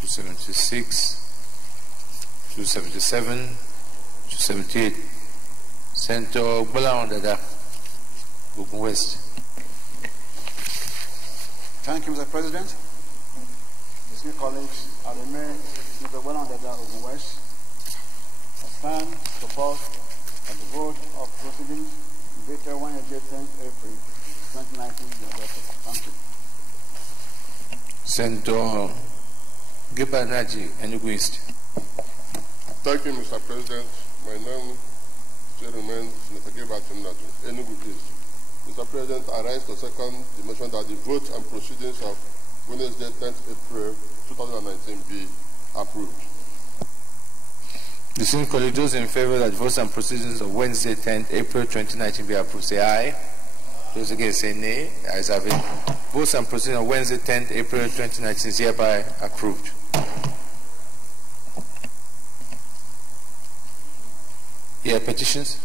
276, 277, 278. Senator Gbolahan Ogun West. Thank you, Mr. President. Esteemed colleagues, I remain Senator Gbolahan Ogun West. I stand support of the vote of proceedings dated Wednesday, 10th April 2019. Thank you. Senator Gebanaji, Enugu East. Thank you, Mr. President. My name still remains Senator Gebanaji, Enugu East. Mr. President, I rise to second the motion that the vote and proceedings of Wednesday, 10th April 2019 be approved. The same colleagues, those in favor that votes and proceedings of Wednesday, 10th April 2019 be approved, say aye. Those against say nay. Ayes have it. Votes and proceedings of Wednesday, 10th April 2019 is hereby approved. Petitions.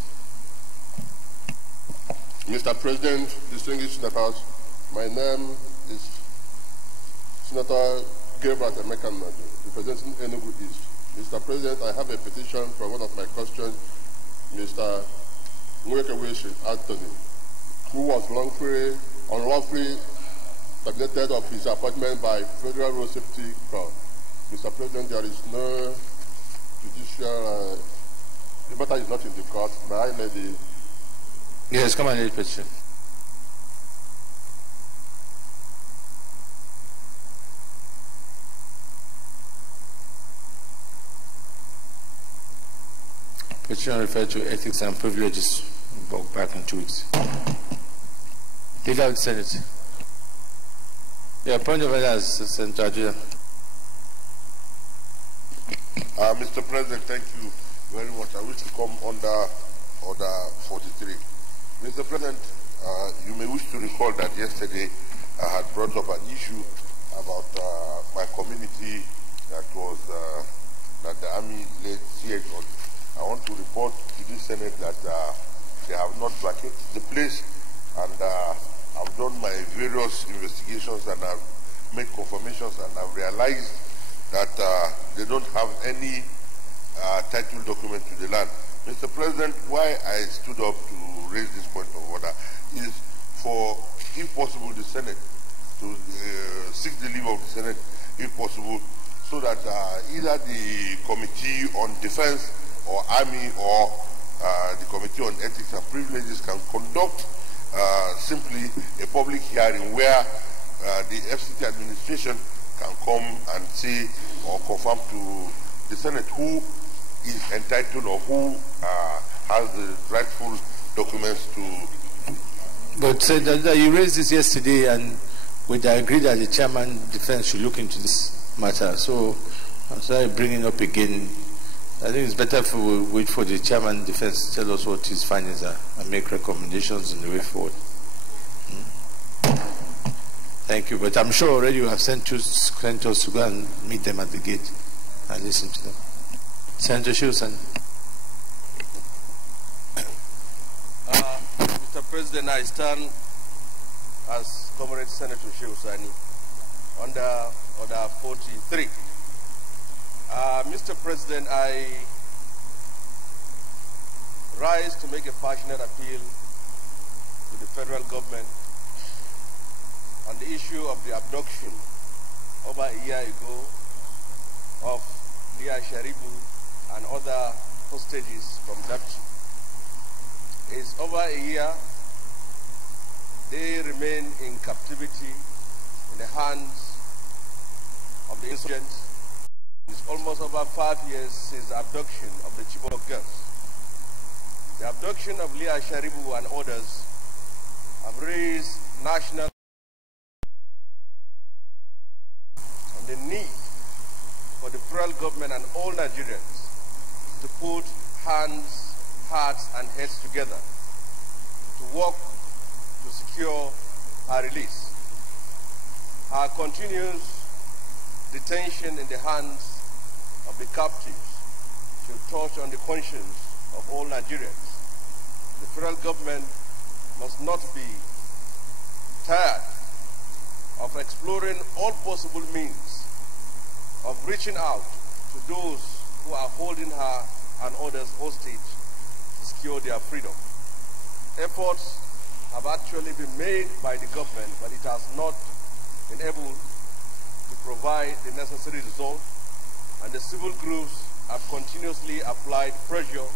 Mr. President, distinguished senators, my name is Senator Gabriel Emeka, representing Enugu East. Mr. President, I have a petition from one of my constituents, Mr. Nwekeweshi Anthony, who was unlawfully terminated of his appointment by Federal Road Safety Corps. Mr. President, there is no judicial, the matter is not in the court. May I make the... Yes, come on, petition. Petition referred to ethics and privileges back in 2 weeks. Leader of the Senate. Point of order, Senator Adjournment. Mr. President, thank you very much. I wish to come under Order 43. Mr. President, you may wish to recall that yesterday I had brought up an issue about my community that was that the army laid siege on. I want to report to this Senate that they have not vacated the place, and I've done my various investigations and I've made confirmations, and I've realized that they don't have any title document to the land. Mr. President, why I stood up to raise this point of order is for, if possible, the Senate to seek the leave of the Senate, if possible, so that either the Committee on Defense or Army or the Committee on Ethics and Privileges can conduct simply a public hearing where the FCT administration can come and say or confirm to the Senate who is entitled or who has the rightful documents to... But you raised this yesterday, and we agreed that the chairman defense should look into this matter. So I'm sorry bringing it up again. I think it's better if we wait for the chairman defense to tell us what his findings are and make recommendations in the way forward. Thank you. But I'm sure already you have sent two senators to go and meet them at the gate and listen to them. Senator Shilson. Mr. President, I stand as Comrade Senator Shilsani under Order 43. Mr. President, I rise to make a passionate appeal to the federal government on the issue of the abduction over a year ago of Leah Sharibu and other hostages from Dapchi. It's over a year. They remain in captivity in the hands of the insurgents. It's almost over 5 years since the abduction of the Chibok girls. The abduction of Leah Sharibu and others have raised national on the need for the federal government and all Nigerians to put hands, hearts, and heads together to work to secure her release. Her continuous detention in the hands of the captives should touch on the conscience of all Nigerians. The federal government must not be tired of exploring all possible means of of reaching out to those who are holding her and others hostage to secure their freedom. Efforts have actually been made by the government, but it has not been able to provide the necessary result, and the civil groups have continuously applied pressure,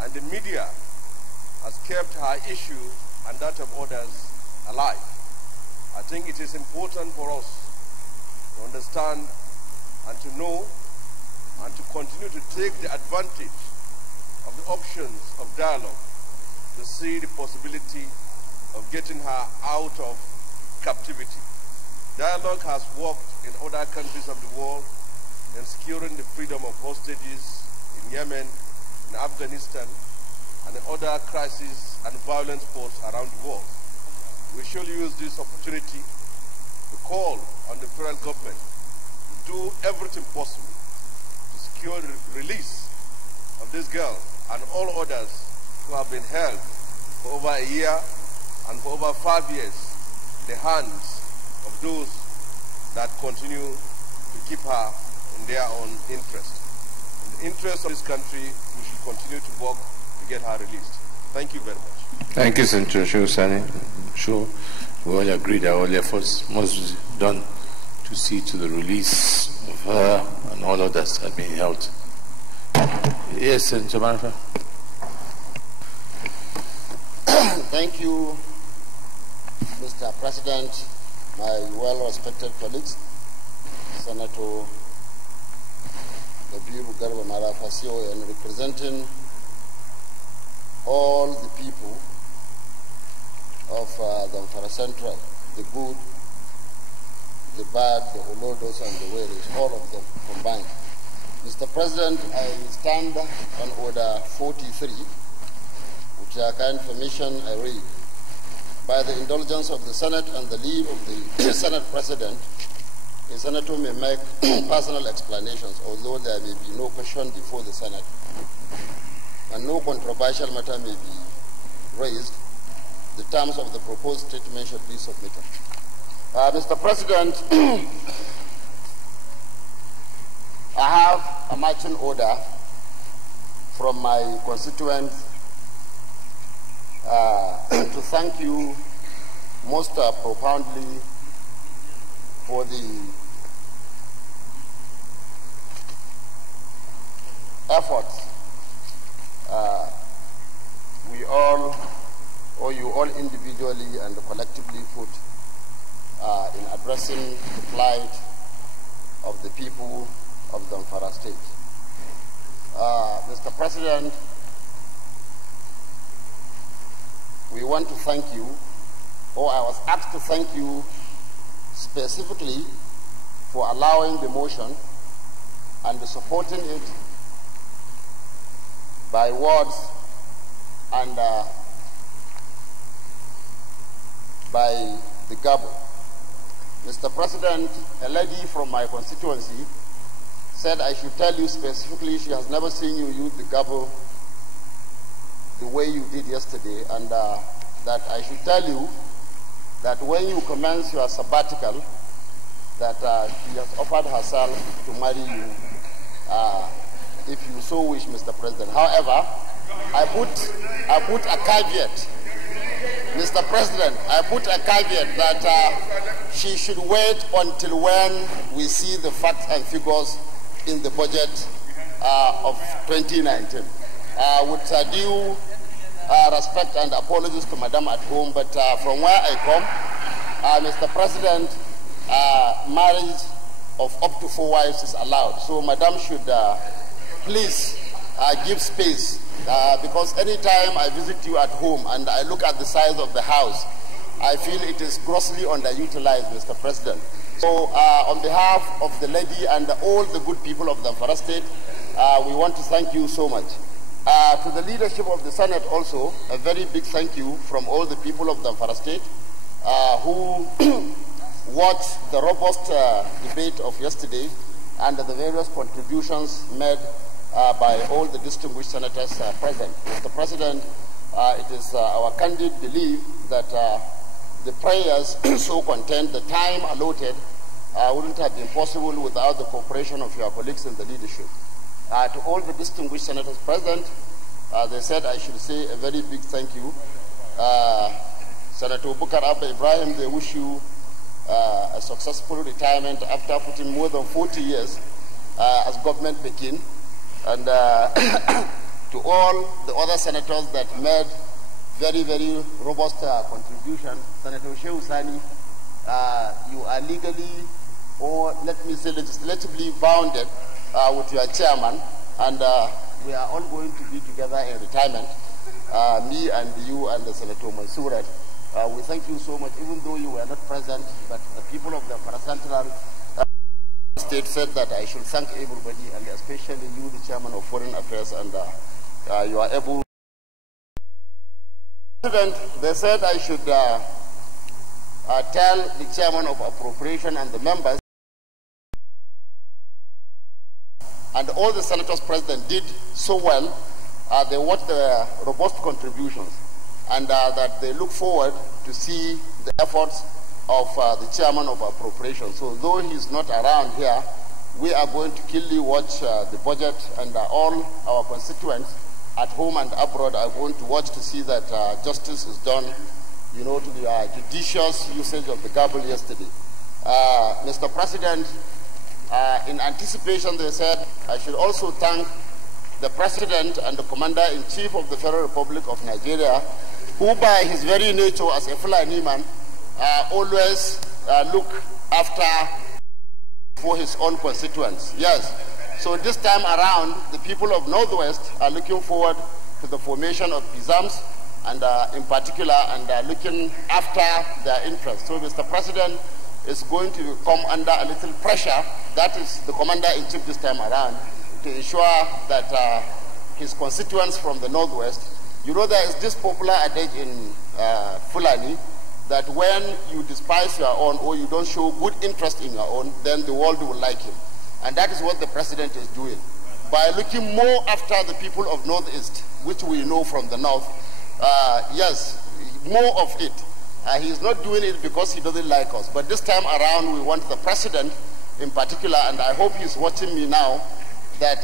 and the media has kept her issue and that of others alive. I think it is important for us to understand and to know and to continue to take the advantage of the options of dialogue to see the possibility of getting her out of captivity. Dialogue has worked in other countries of the world in securing the freedom of hostages in Yemen, in Afghanistan, and in other crises and violent spots around the world. We should use this opportunity to call on the federal government to do everything possible to secure the release of this girl and all others who have been held for over a year and for over 5 years in the hands of those that continue to keep her in their own interest. In the interest of this country, we should continue to work to get her released. Thank you very much. Thank you, Senator Shosani. I'm sure we all agree that all efforts must be done to see to the release of her and all others that are being held. Yes, Senator Marfa. Thank you, Mr. President, my well-respected colleagues, Senator Labibu Garba Marafasio, and representing all the people of Zamfara Central, the good, the bad, the Olodos, and the Weris, all of them combined. Mr. President, I stand on Order 43, with your kind permission, I read. By the indulgence of the Senate and the leave of the Senate President, a senator may make personal explanations, although there may be no question before the Senate, and no controversial matter may be raised. The terms of the proposed statement should be submitted. Mr. President, I have a marching order from my constituents to thank you most profoundly for the efforts we all, or you all individually and collectively put in addressing the plight of the people of Zamfara State. Mr. President, we want to thank you, or I was asked to thank you specifically for allowing the motion and supporting it by words and by the gavel. Mr. President, a lady from my constituency said I should tell you specifically she has never seen you use the gavel the way you did yesterday, and that I should tell you that when you commence your sabbatical, that she has offered herself to marry you if you so wish, Mr. President. However, I put a caveat, Mr. President, I put a caveat that she should wait until when we see the facts and figures in the budget of 2019. With due respect and apologies to Madam at home, but from where I come, Mr. President, marriage of up to 4 wives is allowed. So Madam should please give space, because anytime I visit you at home and I look at the size of the house, I feel it is grossly underutilized, Mr. President. So on behalf of the lady and all the good people of Zamfara State, we want to thank you so much. To the leadership of the Senate also, a very big thank you from all the people of Zamfara State who watched the robust debate of yesterday and the various contributions made by all the distinguished senators present. Mr. President, it is our candid belief that the prayers so contained, the time allotted wouldn't have been possible without the cooperation of your colleagues in the leadership. To all the distinguished senators present, they said I should say a very big thank you. Senator Bukar Abba Ibrahim, they wish you a successful retirement after putting more than 40 years as government begin. And to all the other senators that made very, very robust contribution, Senator Shehu Sani, you are legally, or let me say legislatively bounded with your chairman, and we are all going to be together in retirement, me and you and Senator Mansurat. We thank you so much, even though you were not present, but the people of the Central State said that I should thank everybody, and especially you, the Chairman of Foreign Affairs, and you are able. President, they said I should tell the Chairman of Appropriation and the members, and all the senators present did so well. They watched the robust contributions, and that they look forward to see the efforts of the Chairman of Appropriation. So though he is not around here, we are going to keenly watch the budget, and all our constituents at home and abroad are going to watch to see that justice is done, you know, to the judicious usage of the gavel yesterday. Mr. President, in anticipation, they said I should also thank the President and the Commander-in-Chief of the Federal Republic of Nigeria, who by his very nature as a Fulani man always look after for his own constituents. Yes. So this time around, the people of Northwest are looking forward to the formation of PISAMs, and in particular, and looking after their interests. So Mr. President is going to come under a little pressure, that is the Commander-in-Chief this time around, to ensure that his constituents from the Northwest, you know, there is this popular adage in Fulani, that when you despise your own or you don't show good interest in your own, then the world will like him. And that is what the President is doing. By looking more after the people of Northeast, which we know from the North, yes, more of it. He is not doing it because he doesn't like us. But this time around, we want the President in particular, and I hope he's watching me now, that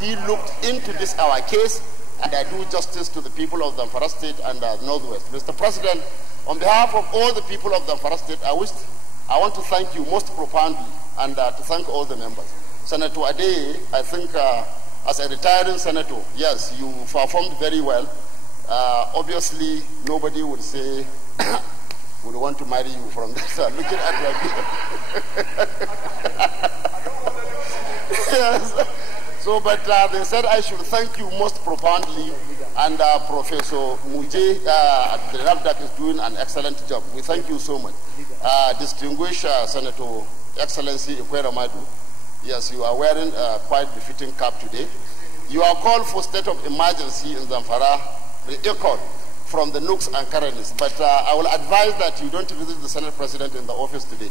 he looked into this, our case, and do justice to the people of Zamfara State and Northwest. Mr. President, on behalf of all the people of Zamfara State, I want to thank you most profoundly, and to thank all the members. Senator Adeye, I think as a retiring senator, yes, you performed very well. Obviously, nobody would say, would want to marry you from this. Looking at your yes. So, but they said I should thank you most profoundly, and Professor Muje at the NAFDAC is doing an excellent job. We thank you so much. Distinguished Senator Excellency Ikwere Madu, yes, you are wearing a quite befitting cap today. Your call for state of emergency in Zamfara re-echoed from the nooks and crannies, but I will advise that you don't visit the Senate President in the office today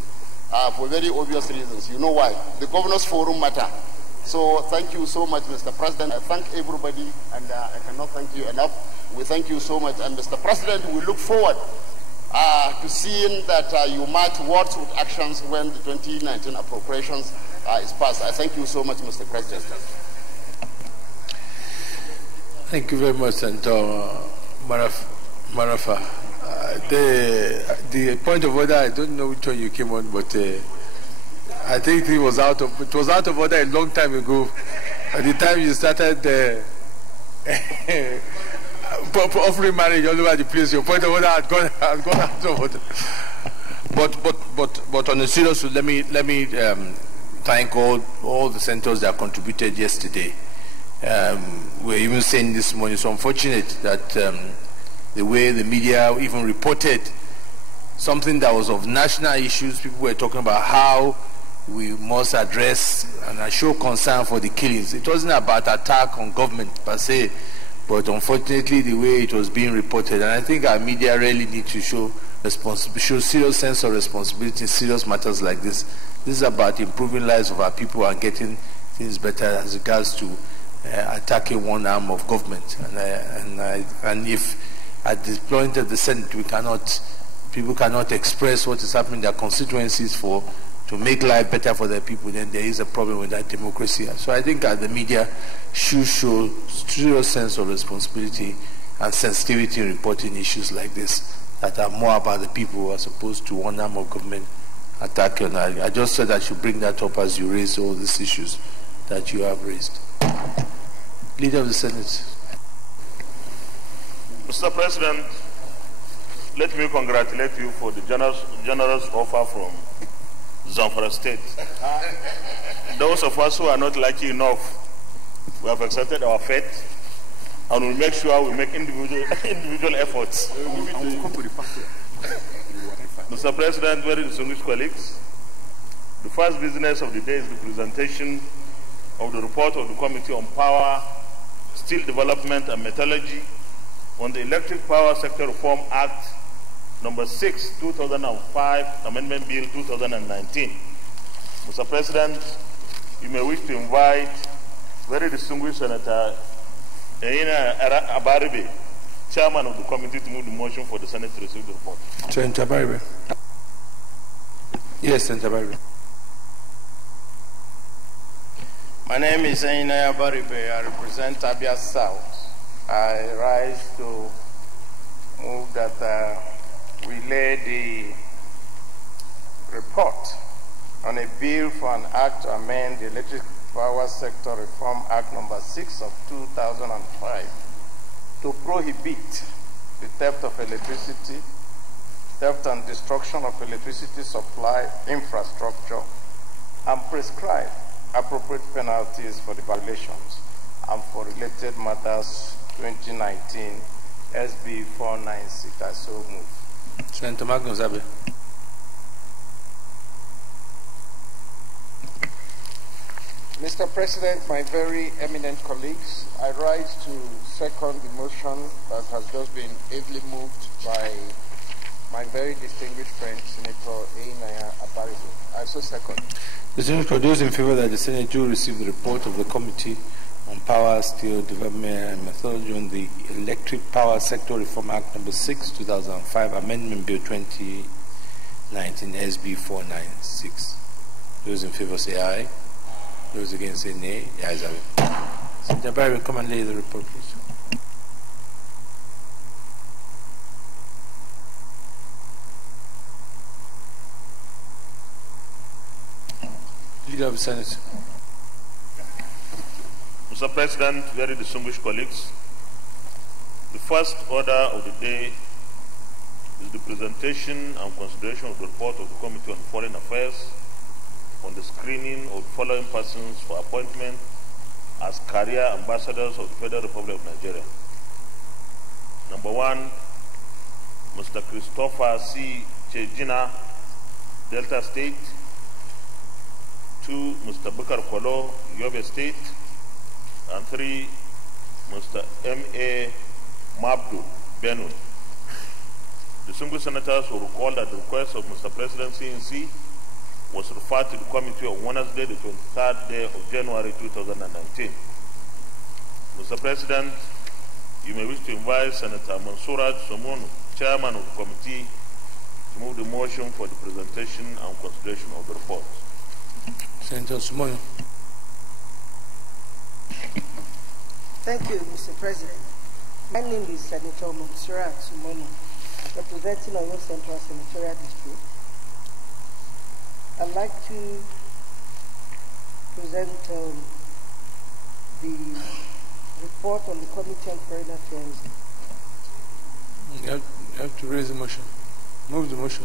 for very obvious reasons. You know why? The Governors Forum matter. So thank you so much, Mr. President. I thank everybody, and I cannot thank you enough. We thank you so much, and Mr. President, we look forward to seeing that you match words with actions when the 2019 appropriations is passed. I thank you so much, Mr. President. Thank you very much, Senator Marafa. The point of order, I don't know which one you came on, but I think it was out of order a long time ago. At the time you started offering marriage all over the place, your point of order had gone out of order. But on a serious note, let me thank all the senators that contributed yesterday. We're even saying this morning, it's unfortunate that the way the media even reported something that was of national issues, people were talking about how we must address and show concern for the killings. It wasn't about attack on government per se, but unfortunately the way it was being reported. And I think our media really need to show serious sense of responsibility in serious matters like this. This is about improving lives of our people and getting things better as regards to attacking one arm of government. And if at this point of the Senate people cannot express what is happening in their constituencies for to make life better for the people, then there is a problem with that democracy. So I think the media should show serious sense of responsibility and sensitivity in reporting issues like this that are more about the people as opposed to one arm of government attacking. I just said I should bring that up as you raise all these issues that you have raised. Leader of the Senate. Mr. President, let me congratulate you for the generous offer from Zamfara State. Those of us who are not lucky enough, we have accepted our fate, and we'll make sure we make individual efforts. Mr. President, very distinguished colleagues, the first business of the day is the presentation of the report of the Committee on Power, Steel Development and Metallurgy on the Electric Power Sector Reform Act number 6, 2005, Amendment Bill 2019. Mr. President, you may wish to invite very distinguished Senator Eina Abaribe, Chairman of the committee, to move the motion for the Senate to receive the report. Senator Abaribe. Yes, Senator Abaribe. My name is Eina Abaribe. I represent Abia South. I rise to move that we lay the report on a bill for an act to amend the Electric Power Sector Reform Act number 6 of 2005 to prohibit the theft of electricity, theft and destruction of electricity supply infrastructure, and prescribe appropriate penalties for the violations, and for related matters 2019 SB 496. I so move. Senator Magnus Abe. Mr. President, my very eminent colleagues, I rise to second the motion that has just been ably moved by my very distinguished friend, Senator Eina Abaribe. I so second. The Senator, those in favor that the Senate do receive the report of the Committee on Power, Steel Development and Methodology on the Electric Power Sector Reform Act number 6, 2005, Amendment Bill 2019, SB 496. Those in favor say aye. Those against say nay. The ayes have it. Senator Barry, come and lay the report, please. Leader of the Senate. Mr. President, very distinguished colleagues, the first order of the day is the presentation and consideration of the report of the Committee on Foreign Affairs on the screening of the following persons for appointment as career ambassadors of the Federal Republic of Nigeria. Number 1, Mr. Christopher C. Chejina, Delta State. 2, Mr. Bukar Kolo, Yobe State. And 3, Mr. M.A. Mabdu, Benue. Distinguished senators will recall that the request of Mr. President CNC was referred to the committee on Wednesday, the 23rd day of January 2019. Mr. President, you may wish to invite Senator Mansuraj Somonu, Chairman of the committee, to move the motion for the presentation and consideration of the report. Senator Somonu. Thank you, Mr. President. My name is Senator Mansuraj Somonu, representing Oyo Central Senatorial District. I'd like to present the report on the Committee on Foreign Affairs. You have to raise the motion. Move the motion.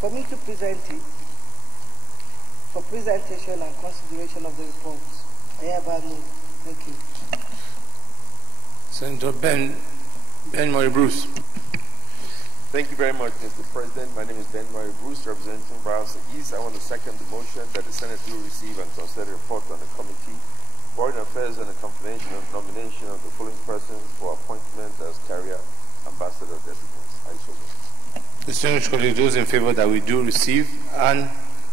For me to present it, for presentation and consideration of the reports, I hereby move. Thank you. Senator Ben Murray Bruce. Thank you very much, Mr. President. My name is Ben Murray Bruce, representing Browser East. I want to second the motion that the Senate will receive and consider a report on the Committee Foreign Affairs and the confirmation of nomination of the following persons for appointment as carrier ambassador designants. I so move. Distinguished colleagues, those in favor that we do receive and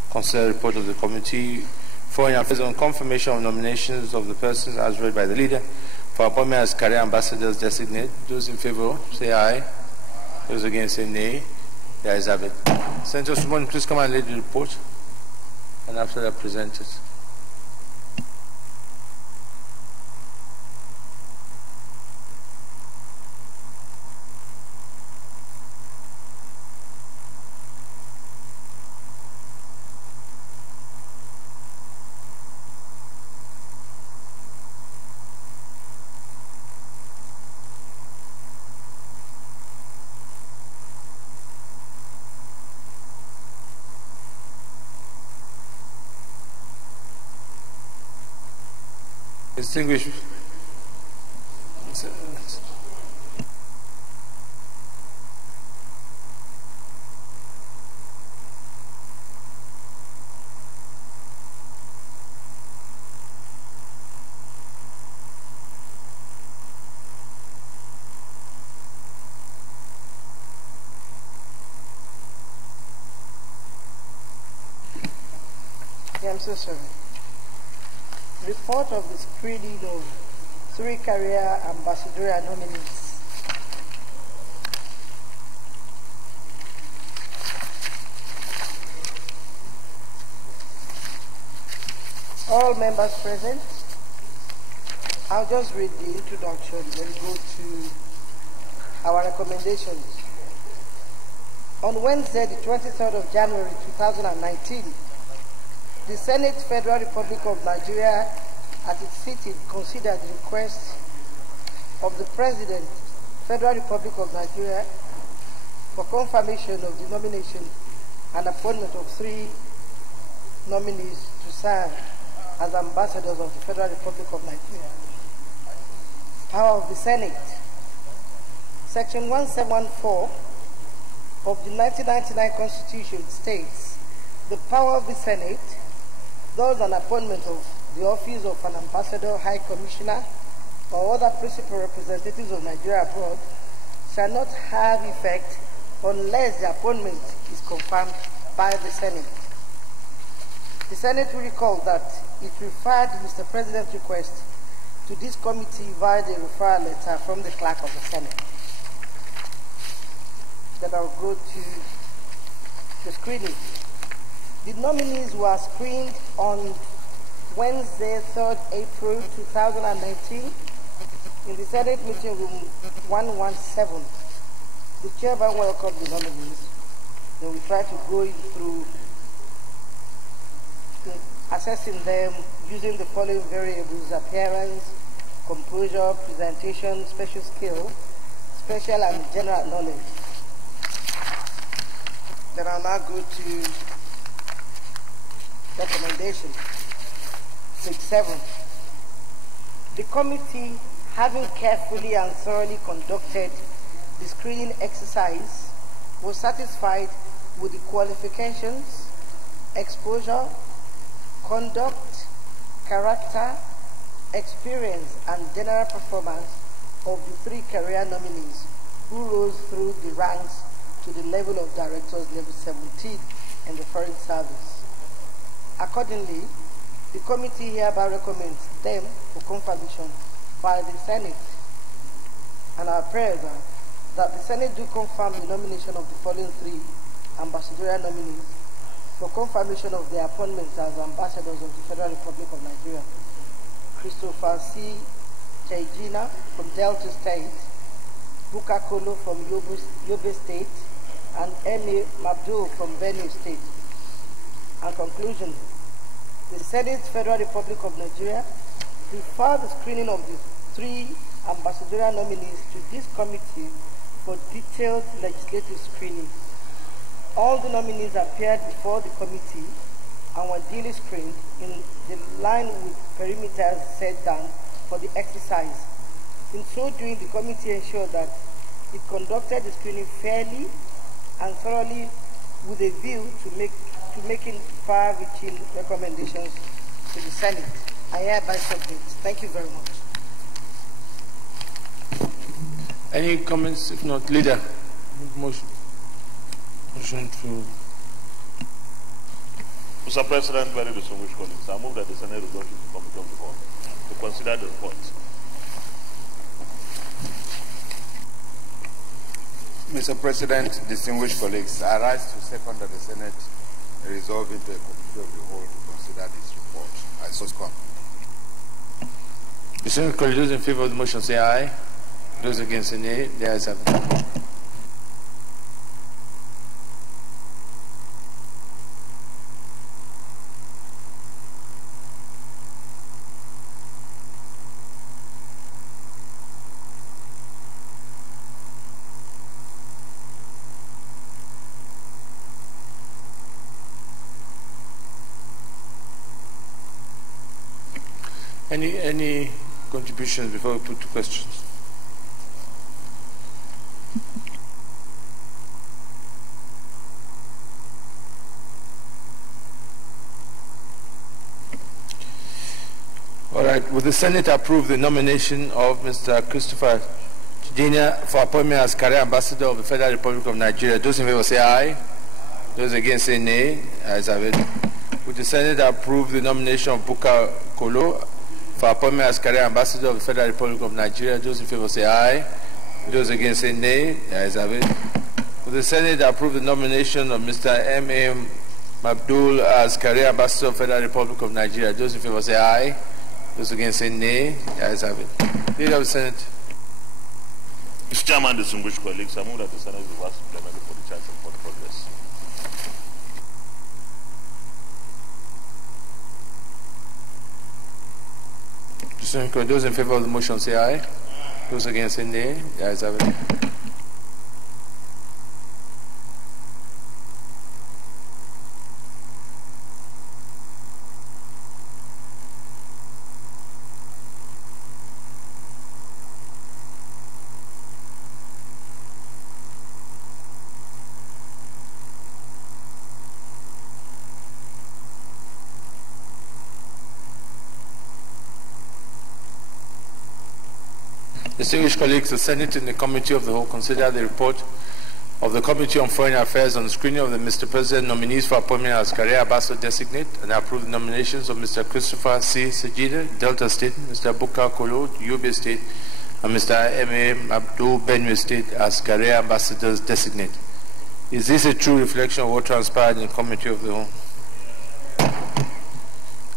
consider the report of the Committee Foreign Affairs on confirmation of nominations of the persons as read by the leader for appointment as career ambassadors designate. Those in favor, say aye. Those against, say nay. The ayes have it. Senator Sumon, please come and lead the report, and after that, present it. Distinguished I'm so sorry. Report of the screening of 3 career ambassadorial nominees. All members present. I'll just read the introduction, then go to our recommendations. On Wednesday, the 23rd of January 2019, the Senate Federal Republic of Nigeria, at its sitting, considered the request of the President, Federal Republic of Nigeria, for confirmation of the nomination and appointment of 3 nominees to serve as ambassadors of the Federal Republic of Nigeria. Power of the Senate. Section 1714 of the 1999 Constitution states, the power of the Senate, thus an appointment of the office of an ambassador, high commissioner, or other principal representatives of Nigeria abroad, shall not have effect unless the appointment is confirmed by the Senate. The Senate will recall that it referred Mr. President's request to this committee via the referral letter from the clerk of the Senate. Then I'll go to the screening. The nominees were screened on Wednesday, 3rd April 2019 in the Senate meeting room 117. The chairman welcomed the nominees. Then we try to go through assessing them using the following variables: appearance, composure, presentation, special skill, special and general knowledge. Then I'll now go to recommendation. Page 7. The committee, having carefully and thoroughly conducted the screening exercise, was satisfied with the qualifications, exposure, conduct, character, experience, and general performance of the 3 career nominees who rose through the ranks to the level of directors level 17 in the foreign service. Accordingly, the committee hereby recommends them for confirmation by the Senate. And our prayers are that the Senate do confirm the nomination of the following 3 ambassadorial nominees for confirmation of their appointments as ambassadors of the Federal Republic of Nigeria: Christopher C. Chejina from Delta State, Buka Kolo from Yobe State, and Emi Mabdul from Benue State. And conclusion, the Senate Federal Republic of Nigeria referred the screening of the 3 ambassadorial nominees to this committee for detailed legislative screening. All the nominees appeared before the committee and were duly screened in the line with perimeters set down for the exercise. In so doing, the committee ensured that it conducted the screening fairly and thoroughly with a view to making far-reaching recommendations to the Senate. I hereby submit. Thank you very much. Any comments? If not, leader. Motion to Mr. President, very distinguished colleagues, I move that the Senate resolution to the Committee of the Whole to consider the report. Mr. President, distinguished colleagues, I rise to second that the Senate resolve into a Committee of the Whole to consider this report. I so come. Distinguished colleagues, those in favor of the motion say aye. Those against say nay. The ayes have it. Any contributions before we put to questions? All right. Will the Senate approve the nomination of Mr. Christopher Chidina for appointment as Career Ambassador of the Federal Republic of Nigeria? Those in favor say aye. Those against say nay. Ayes have it. Will the Senate approve the nomination of Buka Kolo for appointment as Career Ambassador of the Federal Republic of Nigeria? Those in favor say aye. Those against say nay. The ayes have it. Will the Senate approve the nomination of Mr. M.M. Abdul as Career Ambassador of the Federal Republic of Nigeria? Those in favor say aye. Those against say nay. The ayes have it. Leader of the Senate. Mr. Chairman, distinguished colleagues, I move that the Senate reverse to plenary for the charge of court progress. Those in favor of the motion say aye. Those against say nay. The ayes have it. Distinguished colleagues, the Senate and the Committee of the Whole consider the report of the Committee on Foreign Affairs on the screening of the Mr. President nominees for appointment as Career Ambassador designate and approve the nominations of Mr. Christopher C. Sejida, Delta State, Mr. Buka Kolo, Yobe State, and Mr. M.A. Abdul, Benue State as Career Ambassadors designate. Is this a true reflection of what transpired in the Committee of the Whole?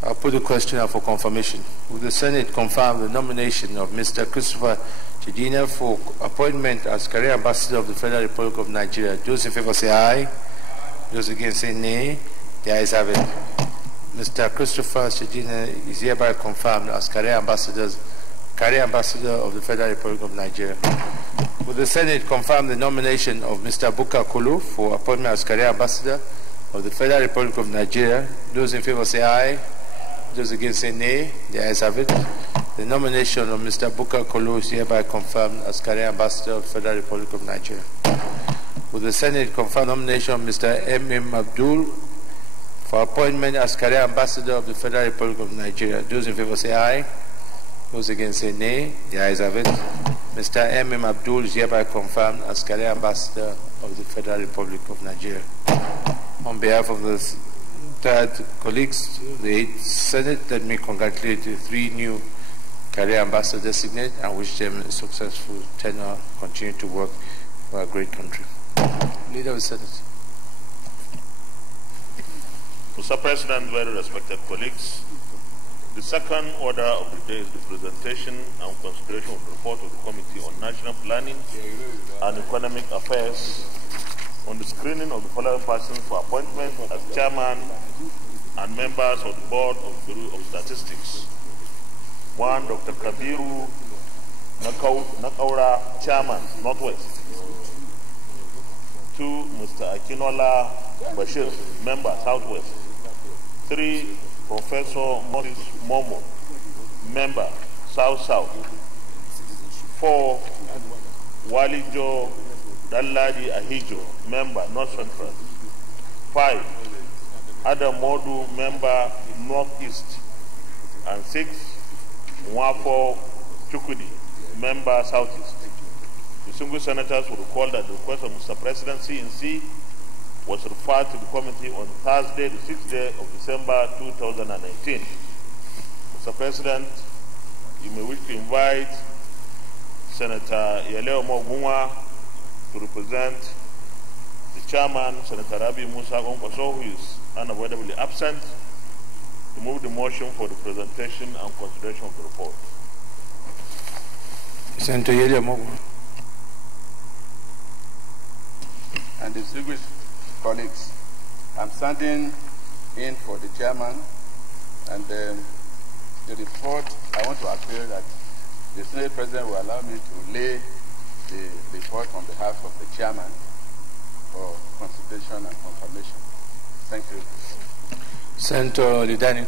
I'll put the question up for confirmation. Will the Senate confirm the nomination of Mr. Christopher Chidina for appointment as Career Ambassador of the Federal Republic of Nigeria? Those in favor say aye. Those against say nay. The ayes have it. Mr. Christopher Chidina is hereby confirmed as Career Ambassador of the Federal Republic of Nigeria. Will the Senate confirm the nomination of Mr. Buka Kolo for appointment as Career Ambassador of the Federal Republic of Nigeria? Those in favor say aye. Those against say nay. The ayes have it. The nomination of Mr. Buka Kolo is hereby confirmed as Career Ambassador of the Federal Republic of Nigeria. Will the Senate confirm the nomination of Mr. M.M. Abdul for appointment as Career Ambassador of the Federal Republic of Nigeria? Those in favor say aye. Those against say nay. The ayes have it. Mr. M.M. Abdul is hereby confirmed as Career Ambassador of the Federal Republic of Nigeria. On behalf of the third colleagues, the 8th Senate, let me congratulate the 3 new Career Ambassador designate and wish them a successful tenure, continue to work for a great country. Leader of the Senate. Mr. President, very respected colleagues, the second order of the day is the presentation and consideration of the report of the Committee on National Planning and Economic Affairs on the screening of the following persons for appointment as chairman and members of the Board of the Bureau of Statistics. 1, Dr. Kabiru Nakaura, Chairman, Northwest. 2, Mr. Akinola Bashir, Member, Southwest. 3, Professor Morris Momo, Member, South-South. 4, Walijo Dalladi Ahijo, Member, North Central. 5, Adam Modu, Member, Northeast. And 6, Mwafo Chukudi, Member, Southeast. Distinguished Senators will recall that the request of Mr. Presidency in C was referred to the committee on Thursday, the 6th day of December 2018. Mr. President, you may wish to invite Senator Yeleo Mogungwa to represent the chairman, Senator Rabi Musa Gonkwaso, who is unavoidably absent, to move the motion for the presentation and consideration of the report. Senator Yeleo Mogungwa. And distinguished colleagues, I'm standing in for the chairman, and the report, I want to appeal that the Senate President will allow me to lay the report on behalf of the chairman for consideration and confirmation. Thank you. Senator Lidani.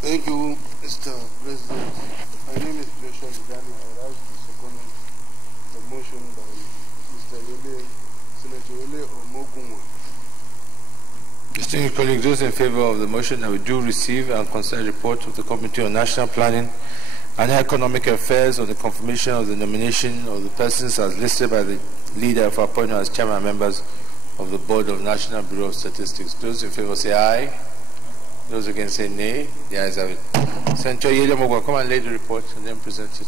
Thank you, Mr. President. My name is Joshua Lidani. I would like to second the motion by Mr. Yele, Senator Yele Omogungwa. Distinguished colleagues, those in favor of the motion that we do receive and consider the report of the Committee on National Planning and Economic Affairs on the confirmation of the nomination of the persons as listed by the leader for appointment as chairman and members of the Board of National Bureau of Statistics. Those in favor say aye. Those against say nay. The ayes have it. Senator Yele Mogwa, come and lay the report and then present it.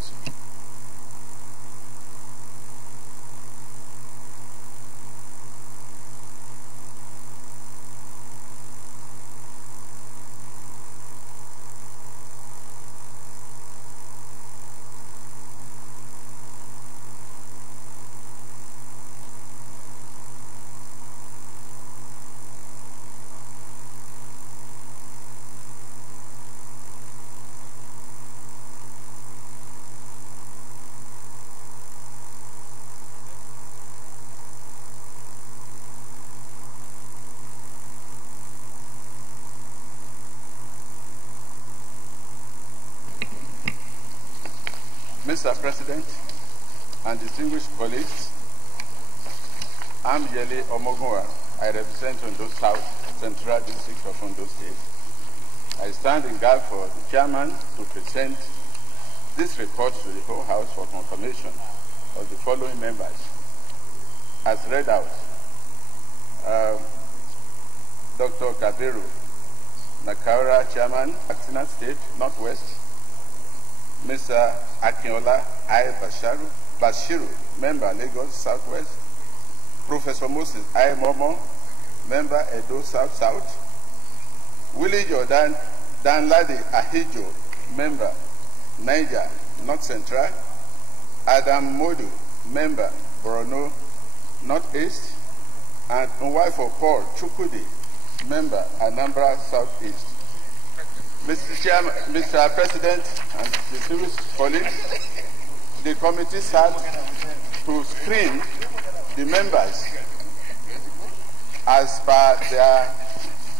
Mr. President and distinguished colleagues, I'm Yele Omogungwa. I represent Ondo South, Central District of Ondo State. I stand in gap for the chairman to present this report to the whole House for confirmation of the following members. As read out, Dr. Kabiru Nakaura, Chairman, Katsina State, Northwest. Mr. Akinola I. Bashiru, Member, Lagos Southwest. Professor Moses I. Momo, Member, Edo South South. Willie Jordan Danladi Ahijo, Member, Niger North Central. Adam Modu, Member, Borno Northeast. And Nwafo Paul Chukudi, Member, Anambra Southeast. Mr. President and distinguished colleagues, the committee sat to screen the members as per their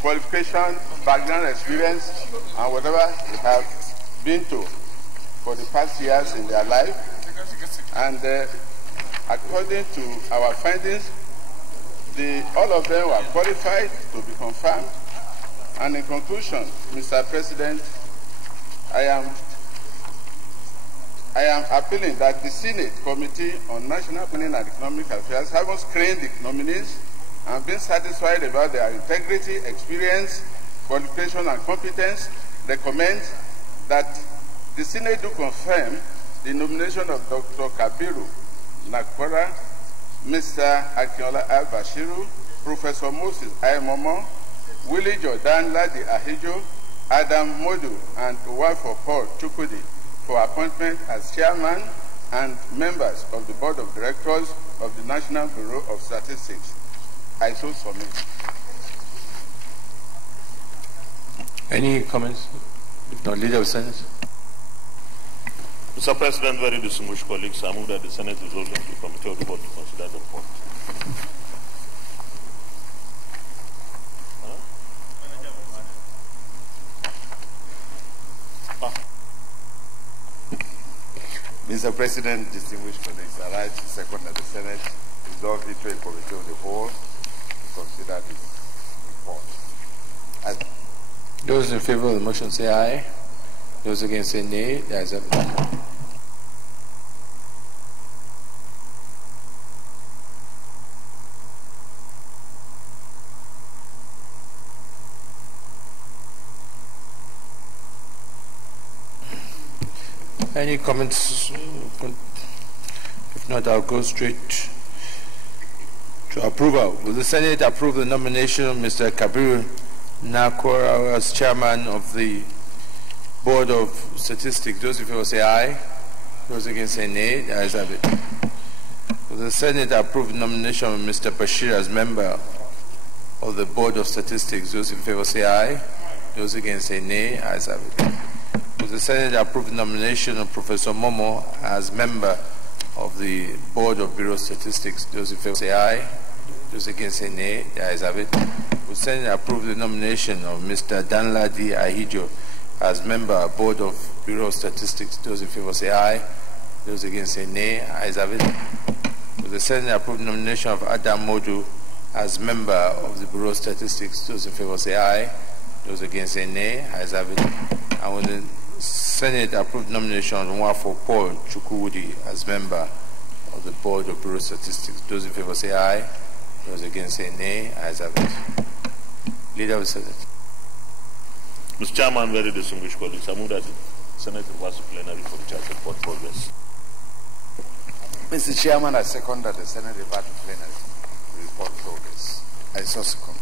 qualification, background, experience, and whatever they have been to for the past years in their life. And according to our findings, all of them were qualified to be confirmed. And in conclusion, Mr. President, I am appealing that the Senate Committee on National Planning and Economic Affairs, having screened the nominees and been satisfied about their integrity, experience, qualification, and competence, recommend that the Senate do confirm the nomination of Dr. Kabiru Nakwara, Mr. Akinola Bashiru, Professor Moses I. Momo, Willie Jordan Ladi Ahijo, Adam Modu, and Nwafo Paul Chukudi for appointment as chairman and members of the Board of Directors of the National Bureau of Statistics. I so submit. Any comments? If not, Leader of Senate. Mr. President, very distinguished colleagues, I move that the Senate resolves on the Committee of the Board to consider the report. Mr. President, distinguished colleagues, I rise to second that the Senate resolve into a committee of the whole to consider this report. Those in favor of the motion say aye. Those against say nay. The ayes have it. Any comments? If not, I'll go straight to approval. Will the Senate approve the nomination of Mr. Kabir Nakora as chairman of the Board of Statistics? Those in favor say aye. Those against say nay. The ayes have it. Will the Senate approve the nomination of Mr. Bashir as member of the Board of Statistics? Those in favor say aye. Those against say nay. The ayes have it. Will the Senate approve the nomination of Professor Momo as member of the Board of Bureau of Statistics? Those in favor say aye. Those against say nay. The ayes have it. Will the Senate approve the nomination of Mr. Danladi Ahijo as member of Board of Bureau of Statistics? Those in favor say aye. Those against say nay. The ayes have it. Will the Senate approve the nomination of Adam Modu as member of the Bureau of Statistics? Those in favor say aye. Those against say nay. The ayes have it. And will the Senate approve the nomination of Nwafo Paul Chukwudi as member of the Board of Bureau of Statistics? Those in favor say aye. Those against say nay. The ayes have it. Leader of the Senate. Mr. Chairman, very distinguished colleagues, I move that the Senate reverse to plenary for the charge report progress. Mr. Chairman, I second that the Senate revert to plenary report progress. I so second.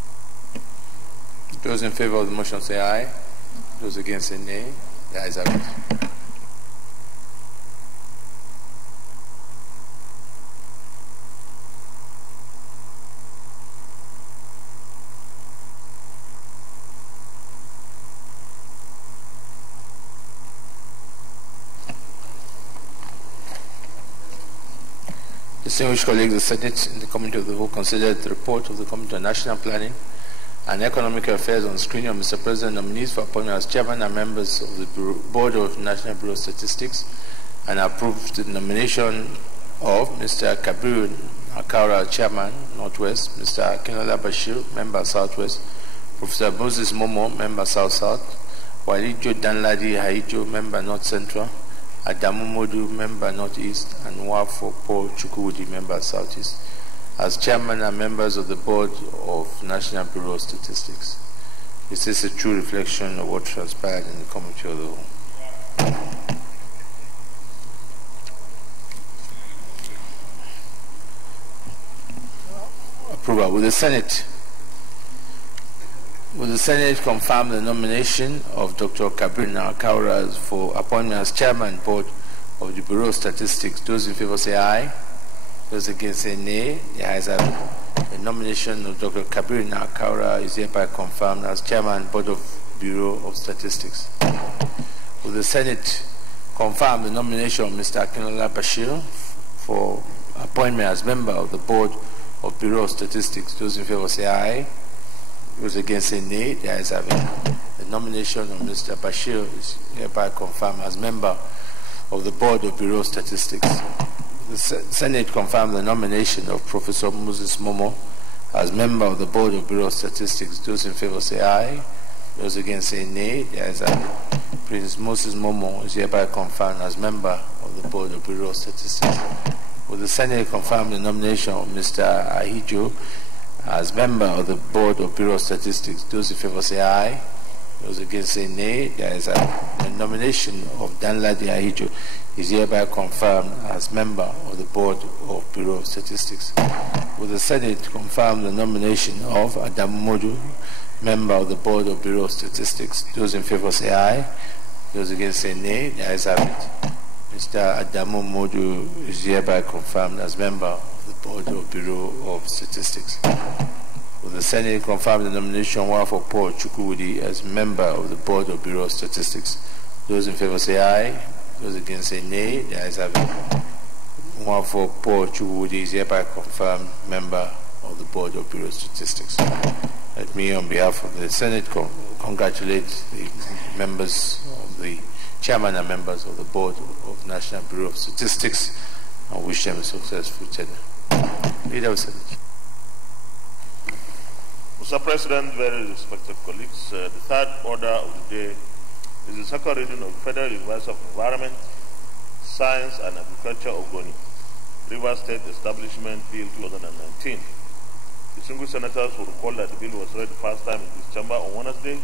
Those in favor of the motion say aye. Those against say nay. The ayes have it. Distinguished colleagues, the Senate in the Committee of the Whole considered the report of the Committee on National Planning and Economic Affairs on screening of Mr. President nominees for appointment as chairman and members of the Board of National Bureau of Statistics and approved the nomination of Mr. Kabir Nakara, chairman, Northwest, Mr. Akinola Bashir, member, Southwest, Professor Moses Momo, member, South-South, Walijo Danladi Haijo, member, North Central, Adamu Modu, member, Northeast, and Nwafo Paul Chukwudi, member, Southeast, as chairman and members of the Board of National Bureau of Statistics. This is a true reflection of what transpired in the Committee of the Whole. Approval. Will the Senate confirm the nomination of Dr. Kabir Nakara for appointment as chairman board of the Bureau of Statistics? Those in favor say aye. Those against say nay. The ayes have it. The nomination of Dr. Kabir Nakara is hereby confirmed as chairman board of Bureau of Statistics. Will the Senate confirm the nomination of Mr. Akinola Bashir for appointment as member of the board of Bureau of Statistics? Those in favor say aye. Those against say nay. The ayes have it. The nomination of Mr. Bashir is hereby confirmed as member of the Board of Bureau of Statistics. The Senate confirmed the nomination of Professor Moses Momo as member of the Board of Bureau of Statistics. Those in favor say aye. Those against say nay. The ayes have it. Prince Moses Momo is hereby confirmed as member of the Board of Bureau of Statistics. Will the Senate confirm the nomination of Mr. Ahijo as member of the Board of Bureau of Statistics? Those in favor say aye. Those against say nay. There is the nomination of Danladi Ahijo is hereby confirmed as member of the Board of Bureau of Statistics. Will the Senate confirm the nomination of Adam Modu, member of the Board of Bureau of Statistics? Those in favor say aye. Those against say nay. The ayes have it. Mr. Adamu Modu is hereby confirmed as member of the Board of Bureau of Statistics. Will the Senate confirm the nomination of Paul Chukwudi as member of the Board of Bureau of Statistics? Those in favor say aye. Those against say nay. The ayes have it. Paul Chukwudi is hereby confirmed member of the Board of Bureau of Statistics. Let me, on behalf of the Senate, congratulate the members of the chairman and members of the Board of National Bureau of Statistics and wish them a successful tenure. Leader of the Senate. Mr. President, very respected colleagues, the third order of the day is the second reading of Federal University of Environment, Science and Agriculture of Goni, River State Establishment Bill 2019. Distinguished senators will recall that the bill was read the first time in this chamber on Wednesday,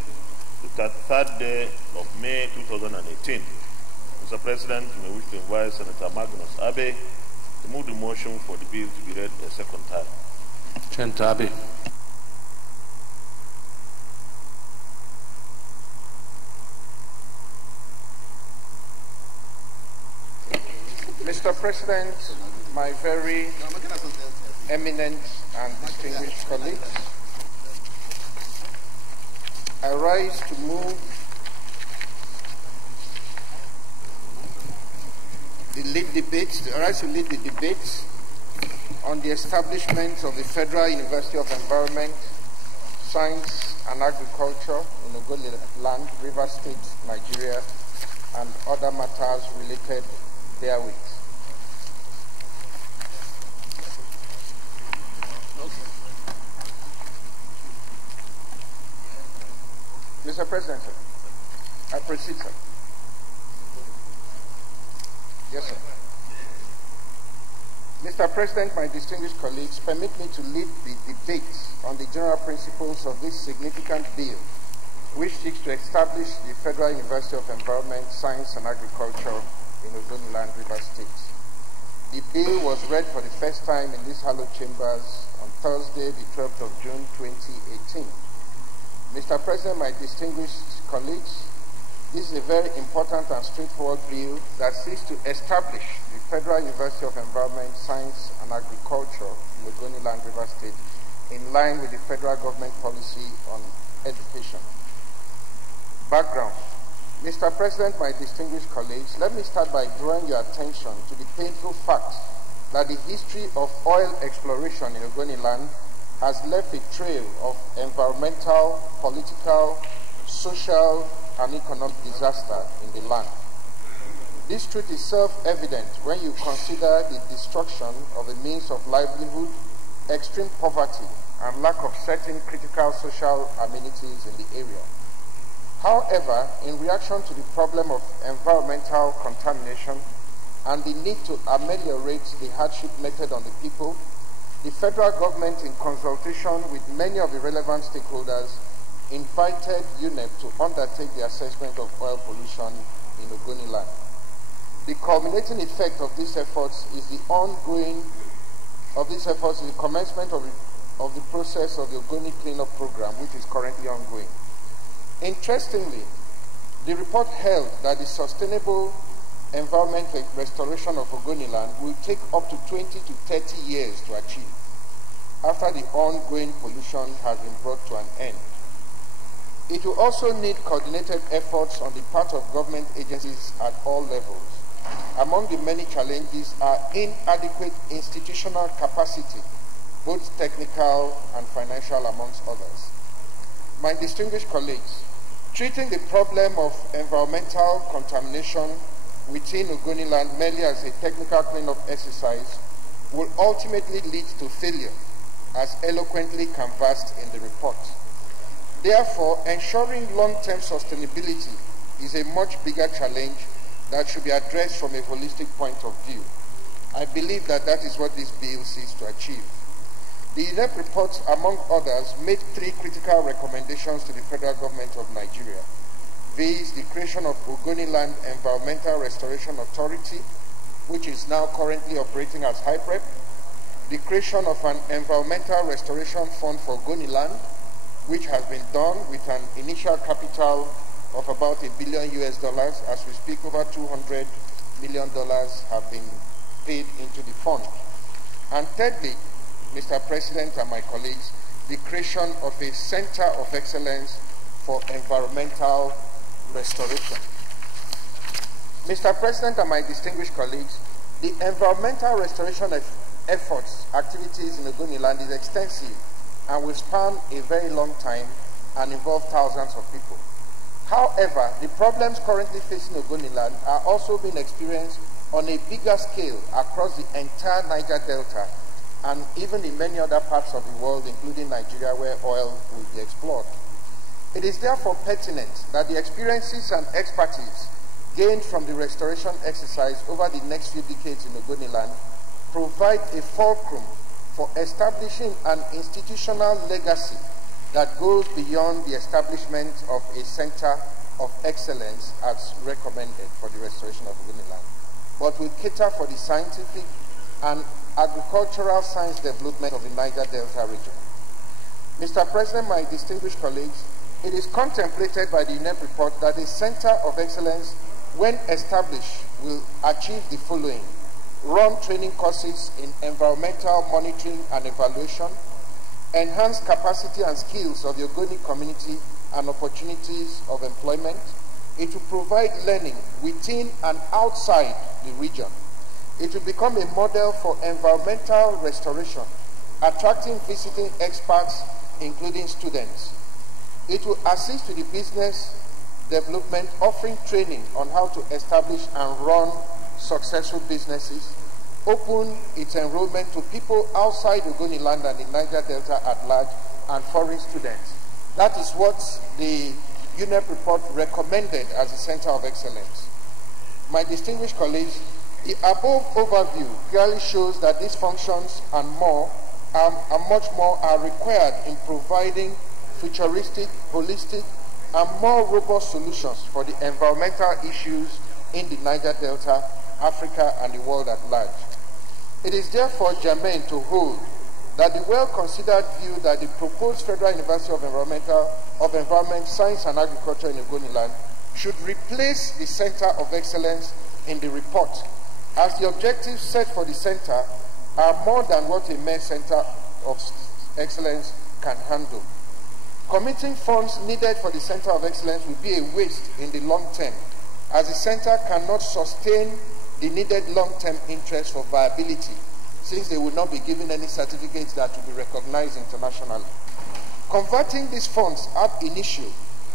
the third day of May 2018. Mr. President, you may wish to invite Senator Magnus Abe to move the motion for the bill to be read a second time. Senator Abe. Mr. President, my very eminent and distinguished colleagues, I rise to lead the debate on the establishment of the Federal University of Environment, Science and Agriculture in Ogoniland, Rivers State, Nigeria, and other matters related therewith. Mr. President, sir. I proceed, sir. Yes, sir. Mr. President, my distinguished colleagues, permit me to lead the debate on the general principles of this significant bill, which seeks to establish the Federal University of Environment, Science and Agriculture in Ogoniland, Rivers State. The bill was read for the first time in these hallowed chambers on Thursday, the 12th of June, 2018. Mr. President, my distinguished colleagues, this is a very important and straightforward bill that seeks to establish the Federal University of Environment, Science and Agriculture in Ogoniland, Rivers State, in line with the federal government policy on education. Background. Mr. President, my distinguished colleagues, let me start by drawing your attention to the painful fact that the history of oil exploration in Ogoniland has left a trail of environmental, political, social, and economic disaster in the land. This truth is self-evident when you consider the destruction of a means of livelihood, extreme poverty, and lack of certain critical social amenities in the area. However, in reaction to the problem of environmental contamination and the need to ameliorate the hardship meted on the people, the federal government, in consultation with many of the relevant stakeholders, invited UNEP to undertake the assessment of oil pollution in Ogoniland. The culminating effect of these efforts is the commencement of the process of the Ogoni cleanup program, which is currently ongoing. Interestingly, the report held that the sustainable environment restoration of Ogoniland will take up to 20 to 30 years to achieve, after the ongoing pollution has been brought to an end. It will also need coordinated efforts on the part of government agencies at all levels. Among the many challenges are inadequate institutional capacity, both technical and financial amongst others. My distinguished colleagues, treating the problem of environmental contamination within Ogoniland merely as a technical cleanup exercise will ultimately lead to failure, as eloquently canvassed in the report. Therefore, ensuring long-term sustainability is a much bigger challenge that should be addressed from a holistic point of view. I believe that that is what this bill seeks to achieve. The UNEP report, among others, made 3 critical recommendations to the federal government of Nigeria. These, the creation of Ogoniland Environmental Restoration Authority, which is now currently operating as HYPREP, the creation of an Environmental Restoration Fund for Ogoniland, which has been done with an initial capital of about $1 billion US. As we speak, over $200 million have been paid into the fund. And thirdly, Mr. President and my colleagues, the creation of a Center of Excellence for Environmental Restoration. Mr. President and my distinguished colleagues, the environmental restoration efforts, activities in Ogoniland is extensive and will span a very long time and involve thousands of people. However, the problems currently facing Ogoniland are also being experienced on a bigger scale across the entire Niger Delta and even in many other parts of the world, including Nigeria, where oil will be explored. It is therefore pertinent that the experiences and expertise gained from the restoration exercise over the next few decades in Ogoniland provide a fulcrum for establishing an institutional legacy that goes beyond the establishment of a center of excellence as recommended for the restoration of Ogoniland, but will cater for the scientific and agricultural science development of the Niger Delta region. Mr. President, my distinguished colleagues, it is contemplated by the UNEP report that a Center of Excellence, when established, will achieve the following: run training courses in environmental monitoring and evaluation, enhance capacity and skills of the Ogoni community and opportunities of employment. It will provide learning within and outside the region. It will become a model for environmental restoration, attracting visiting experts, including students. It will assist with the business development, offering training on how to establish and run successful businesses, open its enrollment to people outside Ogoniland and the Niger Delta at large, and foreign students. That is what the UNEP report recommended as a Center of Excellence. My distinguished colleagues, the above overview clearly shows that these functions and more much more are required in providing futuristic, holistic, and more robust solutions for the environmental issues in the Niger Delta, Africa, and the world at large. It is therefore germane to hold that the well-considered view that the proposed Federal University of Environment, Science and Agriculture in Ogoniland should replace the Center of Excellence in the report, as the objectives set for the center are more than what a mere Center of Excellence can handle. Committing funds needed for the Center of Excellence will be a waste in the long term, as the center cannot sustain the needed long-term interest for viability, since they will not be given any certificates that will be recognized internationally. Converting these funds ab initio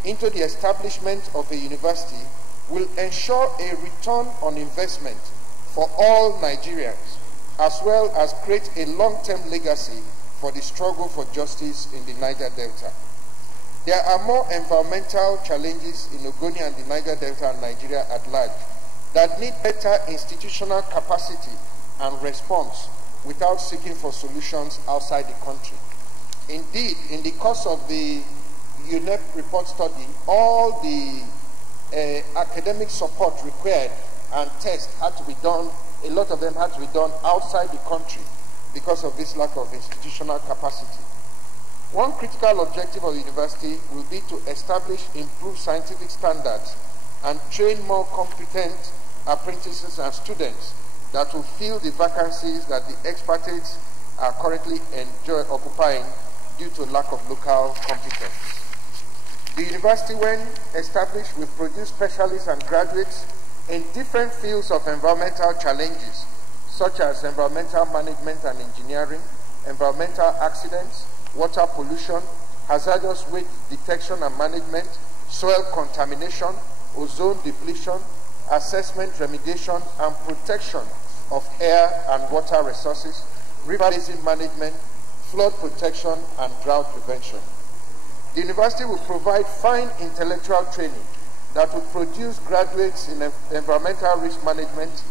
into the establishment of a university will ensure a return on investment for all Nigerians, as well as create a long-term legacy for the struggle for justice in the Niger Delta. There are more environmental challenges in Ogoni and the Niger Delta and Nigeria at large that need better institutional capacity and response without seeking for solutions outside the country. Indeed, in the course of the UNEP report study, all the academic support required and tests had to be done, a lot of them had to be done outside the country because of this lack of institutional capacity. One critical objective of the university will be to establish improved scientific standards and train more competent apprentices and students that will fill the vacancies that the expatriates are currently occupying due to lack of local competence. The university, when established, will produce specialists and graduates in different fields of environmental challenges, such as environmental management and engineering, environmental accidents, water pollution, hazardous waste detection and management, soil contamination, ozone depletion, assessment, remediation, and protection of air and water resources, river basin management, flood protection, and drought prevention. The university will provide fine intellectual training that will produce graduates in environmental risk management,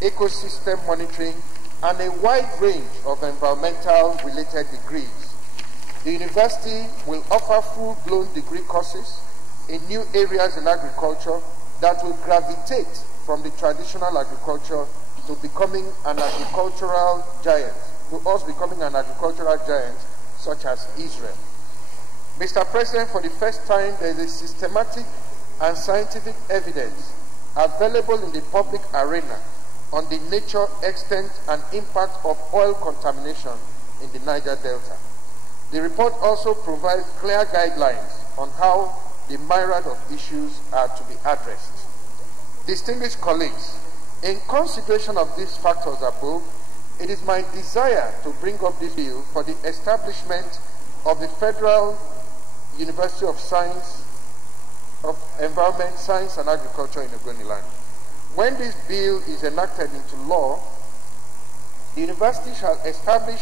ecosystem monitoring, and a wide range of environmental related degrees. The university will offer full-blown degree courses in new areas in agriculture that will gravitate from the traditional agriculture to becoming an agricultural giant, to us becoming an agricultural giant such as Israel. Mr. President, for the first time, there is a systematic and scientific evidence available in the public arena on the nature, extent, and impact of oil contamination in the Niger Delta. The report also provides clear guidelines on how the myriad of issues are to be addressed. Distinguished colleagues, in consideration of these factors above, it is my desire to bring up this bill for the establishment of the Federal University of Science, of Environment, Science and Agriculture in Ogoniland. When this bill is enacted into law, the university shall establish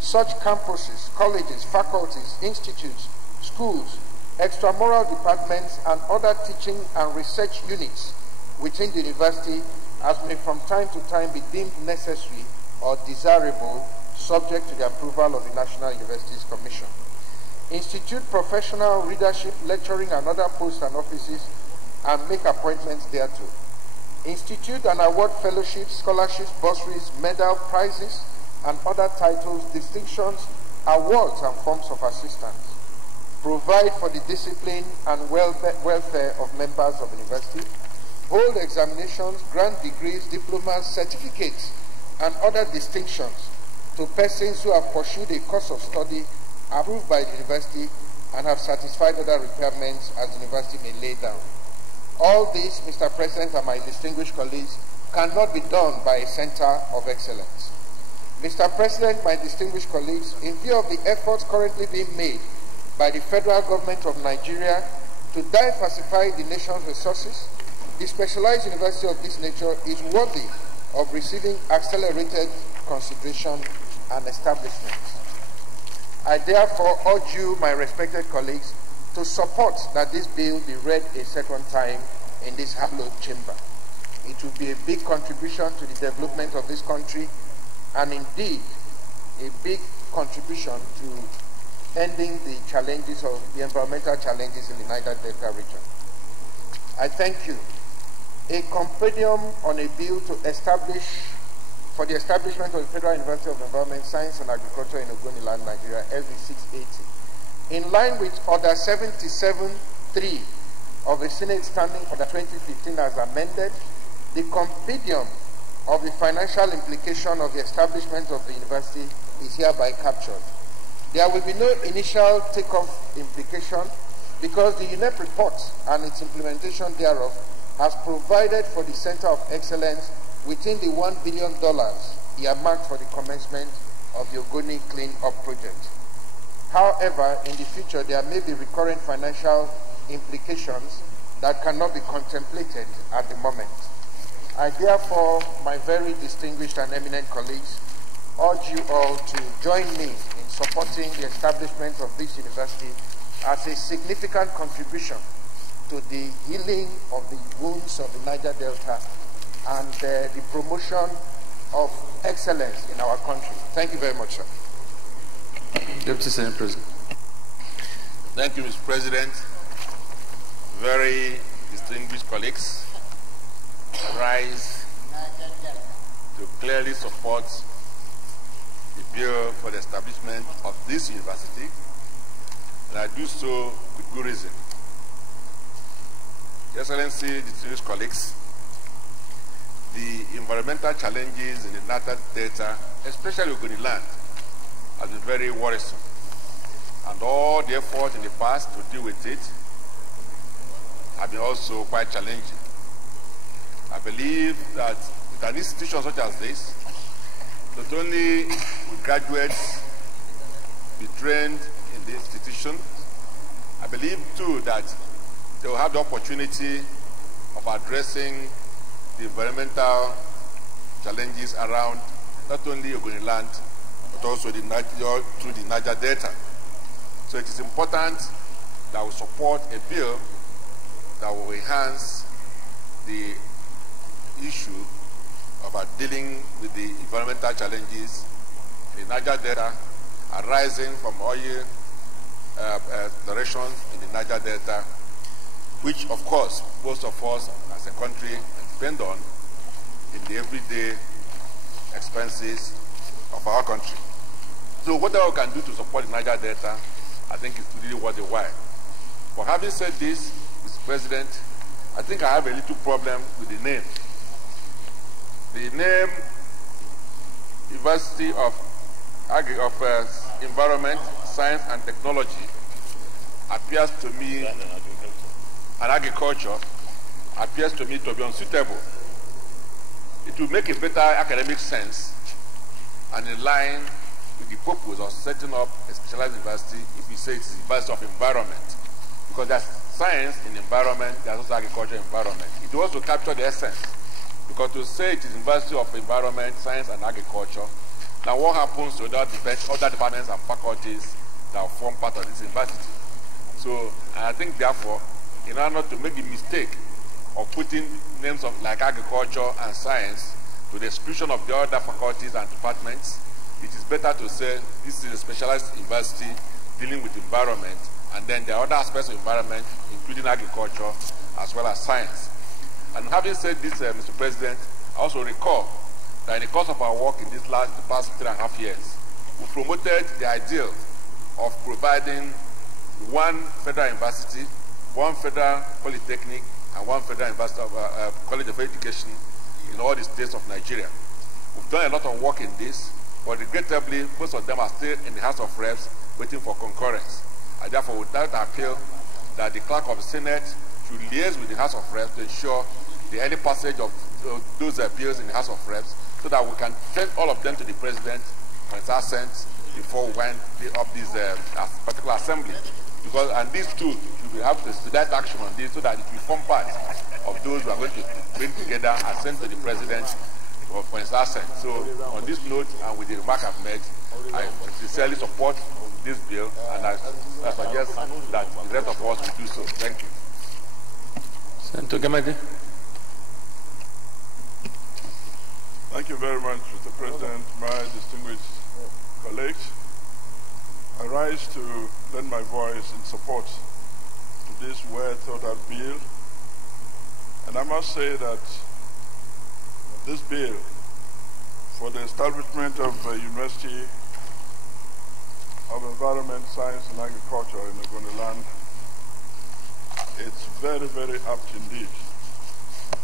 such campuses, colleges, faculties, institutes, schools, extramural departments, and other teaching and research units within the university as may from time to time be deemed necessary or desirable, subject to the approval of the National Universities Commission. Institute professional readership, lecturing, and other posts and offices and make appointments thereto. Institute and award fellowships, scholarships, bursaries, medal, prizes, and other titles, distinctions, awards, and forms of assistance. Provide for the discipline and welfare of members of the university. Hold examinations, grant degrees, diplomas, certificates, and other distinctions to persons who have pursued a course of study approved by the university and have satisfied other requirements as the university may lay down. All this, Mr. President and my distinguished colleagues, cannot be done by a center of excellence. Mr. President, my distinguished colleagues, in view of the efforts currently being made by the federal government of Nigeria to diversify the nation's resources, the specialized university of this nature is worthy of receiving accelerated consideration and establishment. I therefore urge you, my respected colleagues, to support that this bill be read a second time in this hallowed chamber. It will be a big contribution to the development of this country and indeed a big contribution to ending the challenges of the environmental challenges in the Niger Delta region. I thank you. A compendium on a bill to establish for the establishment of the Federal University of Environment, Science and Agriculture in Ogoniland, Nigeria, SB 680. In line with Order 77.3 of the Senate Standing Order 2015 as amended, the compendium of the financial implication of the establishment of the university is hereby captured. There will be no initial take-off implication because the UNEP report and its implementation thereof has provided for the Center of Excellence within the $1 billion earmarked for the commencement of the Ogoni Clean Up project. However, in the future, there may be recurrent financial implications that cannot be contemplated at the moment. I therefore, my very distinguished and eminent colleagues, urge you all to join me in supporting the establishment of this university as a significant contribution to the healing of the wounds of the Niger Delta and the promotion of excellence in our country. Thank you very much, sir. Deputy Senate President. Thank you, Mr. President. Very distinguished colleagues, rise to clearly support the bill for the establishment of this university, and I do so with good reason. Your Excellency, distinguished colleagues, the environmental challenges in the Niger Delta, especially Ogoniland, have been very worrisome. And all the efforts in the past to deal with it have been also quite challenging. I believe that with an institution such as this, not only will graduates be trained in the institution, I believe too that they will have the opportunity of addressing the environmental challenges around not only Ogoniland, but also through the Niger Delta. So it is important that we support a bill that will enhance the issue of dealing with the environmental challenges in the Niger Delta arising from oil exploration in the Niger Delta, which of course most of us as a country depend on in the everyday expenses of our country. So whatever we can do to support the Niger Delta, I think it's really worth the while. But having said this, Mr. President, I think I have a little problem with the name. The name University of Environment, Science and Technology appears to me, and agriculture appears to me to be unsuitable. It will make a better academic sense and in line with the purpose of setting up a specialized university if we say it's the University of Environment. Because there's science in environment, there's also agriculture environment. It will also capture the essence. Because to say it is University of Environment, Science and Agriculture, now what happens to other departments and faculties that form part of this university? So I think therefore, in order not to make the mistake of putting names of like agriculture and science to the exclusion of the other faculties and departments, it is better to say this is a specialized university dealing with environment, and then there are other aspects of environment, including agriculture as well as science. And having said this, Mr. President, I also recall that in the course of our work in the past 3.5 years, we promoted the ideal of providing one federal university, one federal polytechnic, and one federal college of education in all the states of Nigeria. We've done a lot of work in this, but regrettably, most of them are still in the House of Reps waiting for concurrence. I therefore would like to appeal that the Clerk of the Senate should liaise with the House of Reps to ensure the early passage of those bills in the House of Reps so that we can send all of them to the President for his assent before we wind up this particular assembly. Because, and these two should have to expedite action on this so that it will form part of those we are going to bring together and send to the President for his assent. So on this note, and with the remark I've made, I sincerely support this bill, and I suggest that the rest of us will do so. Thank you. Senator Gamade. Thank you very much, Mr. President, my distinguished colleagues. I rise to lend my voice in support to this well-thought-out bill, and I must say that this bill for the establishment of a University of Environment, Science and Agriculture in Ogoniland, it's very, very apt indeed,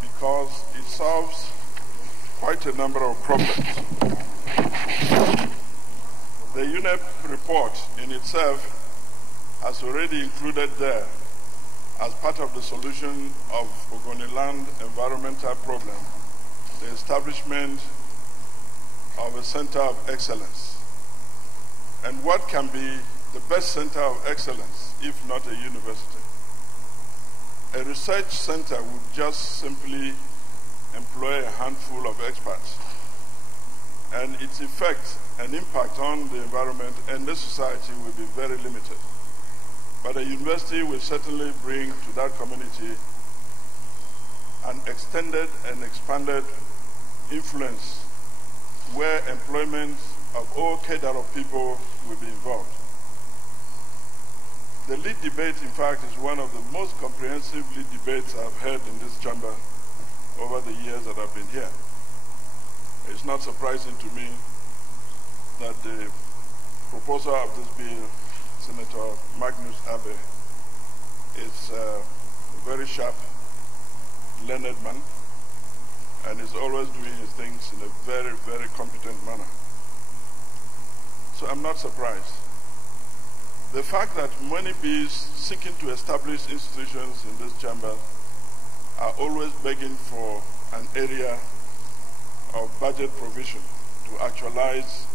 because it solves quite a number of problems. The UNEP report in itself has already included there, as part of the solution of Ogoniland environmental problem, the establishment of a center of excellence. And what can be the best center of excellence if not a university? A research center would just simply employ a handful of experts, and its effect and impact on the environment and the society will be very limited. But a university will certainly bring to that community an extended and expanded influence where employment of all cadre of people will be involved. The lead debate, in fact, is one of the most comprehensive lead debates I've heard in this chamber over the years that I've been here. It's not surprising to me that the proposer of this bill, Senator Magnus Abe, is a very sharp, learned man, and is always doing his things in a very, very competent manner. So I'm not surprised. The fact that many bees seeking to establish institutions in this chamber are always begging for an area of budget provision to actualize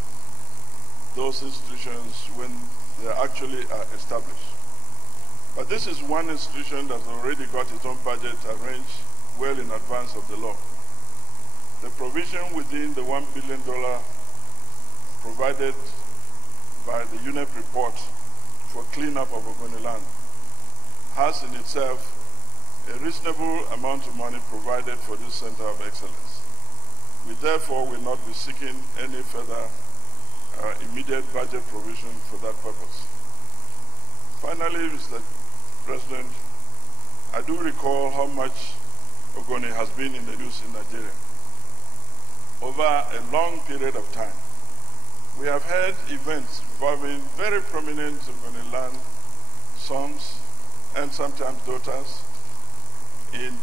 those institutions when they actually are established. But this is one institution that's already got its own budget arranged well in advance of the law. The provision within the $1 billion provided by the UNEP report for cleanup of Ogoniland has in itself a reasonable amount of money provided for this Center of Excellence. We therefore will not be seeking any further immediate budget provision for that purpose. Finally, Mr. President, I do recall how much Ogoni has been in the news in Nigeria. Over a long period of time, we have had events involving very prominent Ogoniland sons and sometimes daughters in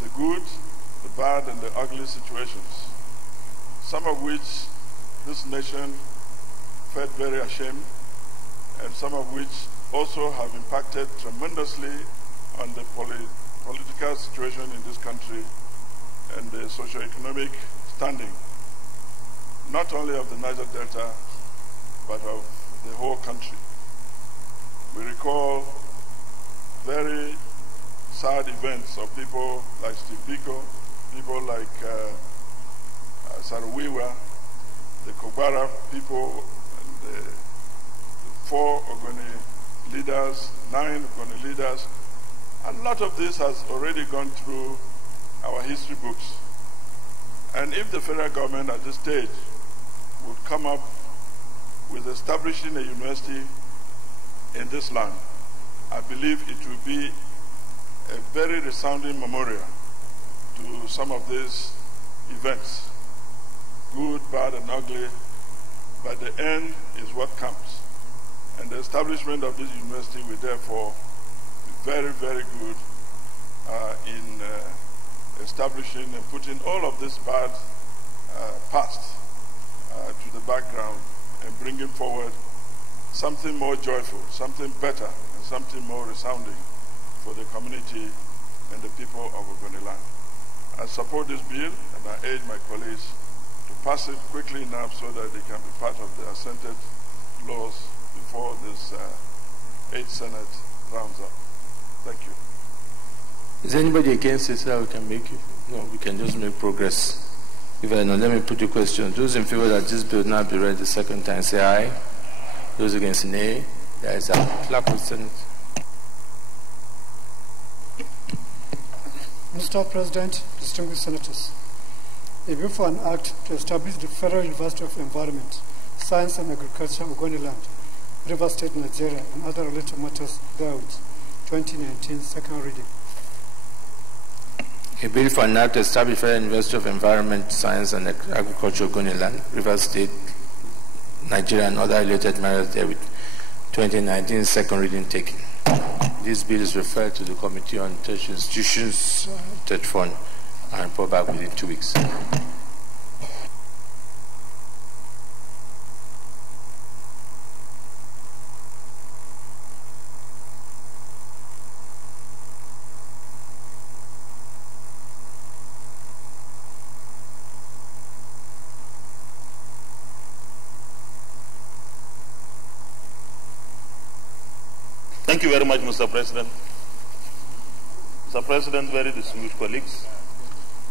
the good, the bad, and the ugly situations, some of which this nation felt very ashamed, and some of which also have impacted tremendously on the political situation in this country and the socio-economic standing, not only of the Niger Delta, but of the whole country. We recall very sad events of people like Steve Biko, people like Sarawiwa, the Kobara people, and the 4 Ogoni leaders, 9 Ogoni leaders. And a lot of this has already gone through our history books. And if the federal government at this stage would come up with establishing a university in this land, I believe it will be a very resounding memorial to some of these events, good, bad, and ugly, but the end is what counts. And the establishment of this university will therefore be very, very good in establishing and putting all of this bad past to the background and bringing forward something more joyful, something better, and something more resounding for the community and the people of Ogoniland. I support this bill, and I urge my colleagues to pass it quickly enough so that they can be part of the assented laws before this 8th Senate rounds up. Thank you. Is anybody against it so we can make it? No, we can just make progress. If I know, let me put the question. Those in favor that this bill not be read the second time, say aye. Those against, nay. There is a clap of Senate. Mr. President, distinguished senators, a bill for an act to establish the Federal University of Environment, Science and Agriculture, Ogoniland, River State, Nigeria, and other related matters therewith, 2019, second reading. A bill for an act to establish Federal University of Environment, Science and Agriculture, Ogoniland, River State, Nigeria, and other related matters therewith, 2019, second reading taken. This bill is referred to the Committee on Tertiary Institutions, Third Fund, and report back within 2 weeks. Thank you very much, Mr. President. Mr. President, very distinguished colleagues,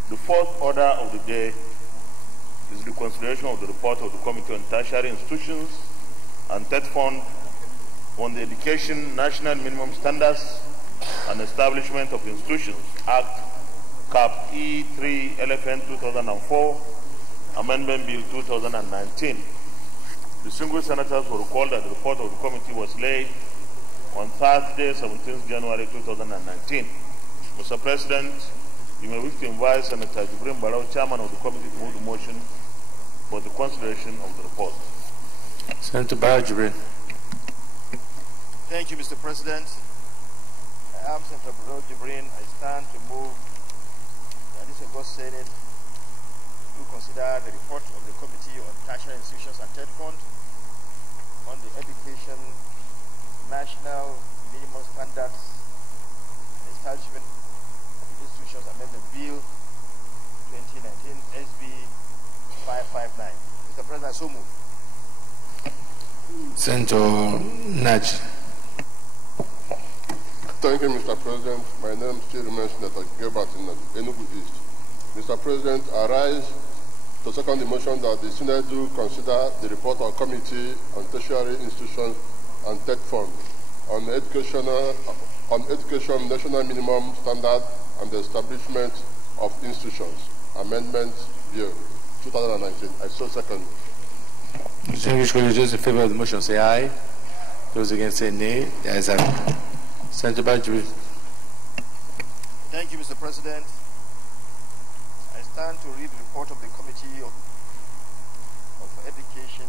the fourth order of the day is the consideration of the report of the Committee on Tertiary Institutions and Third Fund on the Education National Minimum Standards and Establishment of Institutions Act, Cap E3 LFN 2004, Amendment Bill 2019. Distinguished senators will recall that the report of the committee was laid on Thursday, 17th January 2019. Mr. President, you may wish to invite Senator Jibrin Barau, Chairman of the committee, to move the motion for the consideration of the report. Senator Barau Jibrin. Thank you, Mr. President. I am Senator Barau Jibrin. I stand to move that this August Senate to consider the report of the Committee on Tertiary Institutions and Third Fund on the Education National Minimum Standards and Establishment of Institutions Amendment Bill 2019 SB 559. Mr. President, so moved. Senator Naj. Thank you, Mr. President. My name still remains Senator Gilbert in Enugu East. Mr. President, I rise to second the motion that the Senate do consider the report of Committee on Tertiary Institutions and Third Fund on education national minimum standard and the establishment of institutions, Amendment Bill 2019. I so second. Distinguished colleagues, those in favor of the motion say aye. Those against say nay. The ayes have it. Senator Bajuri. Thank you, Mr. President. I stand to read the report of the Committee of Education,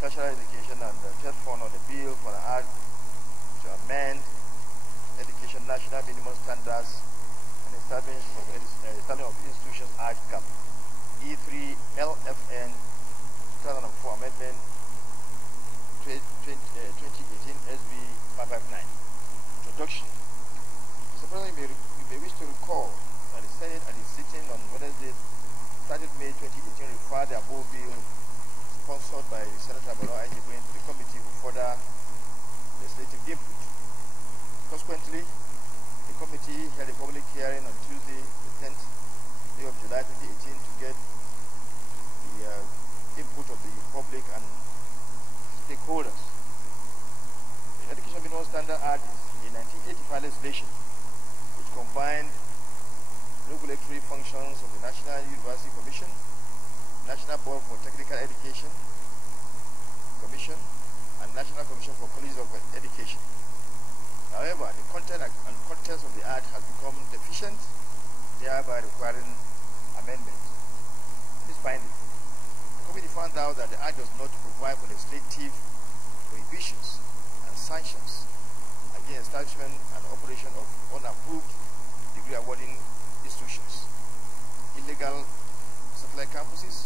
Tertiary Education and Third Fund on the bill for an act to amend Education National Minimum Standards and Establishment of Institutions Act, Cap E3 LFN 2004 Amendment 2018 SB 559. Introduction. Mr. President, you may wish to recall that the Senate at its sitting on Wednesday, 30 May 2018, referred the above bill sponsored by Senator Barau Jibrin to the committee for further legislative input. Consequently, the committee held a public hearing on Tuesday, the 10th day of July 2018 to get the input of the public and stakeholders. The Education Minimum Standard Act is a 1985 legislation which combined regulatory functions of the National University Commission, National Board for Technical Education Commission, and National Commission for Colleges of Education. However, the content and contents of found out that the Act does not provide for legislative prohibitions and sanctions against establishment and operation of unapproved degree awarding institutions, illegal satellite campuses,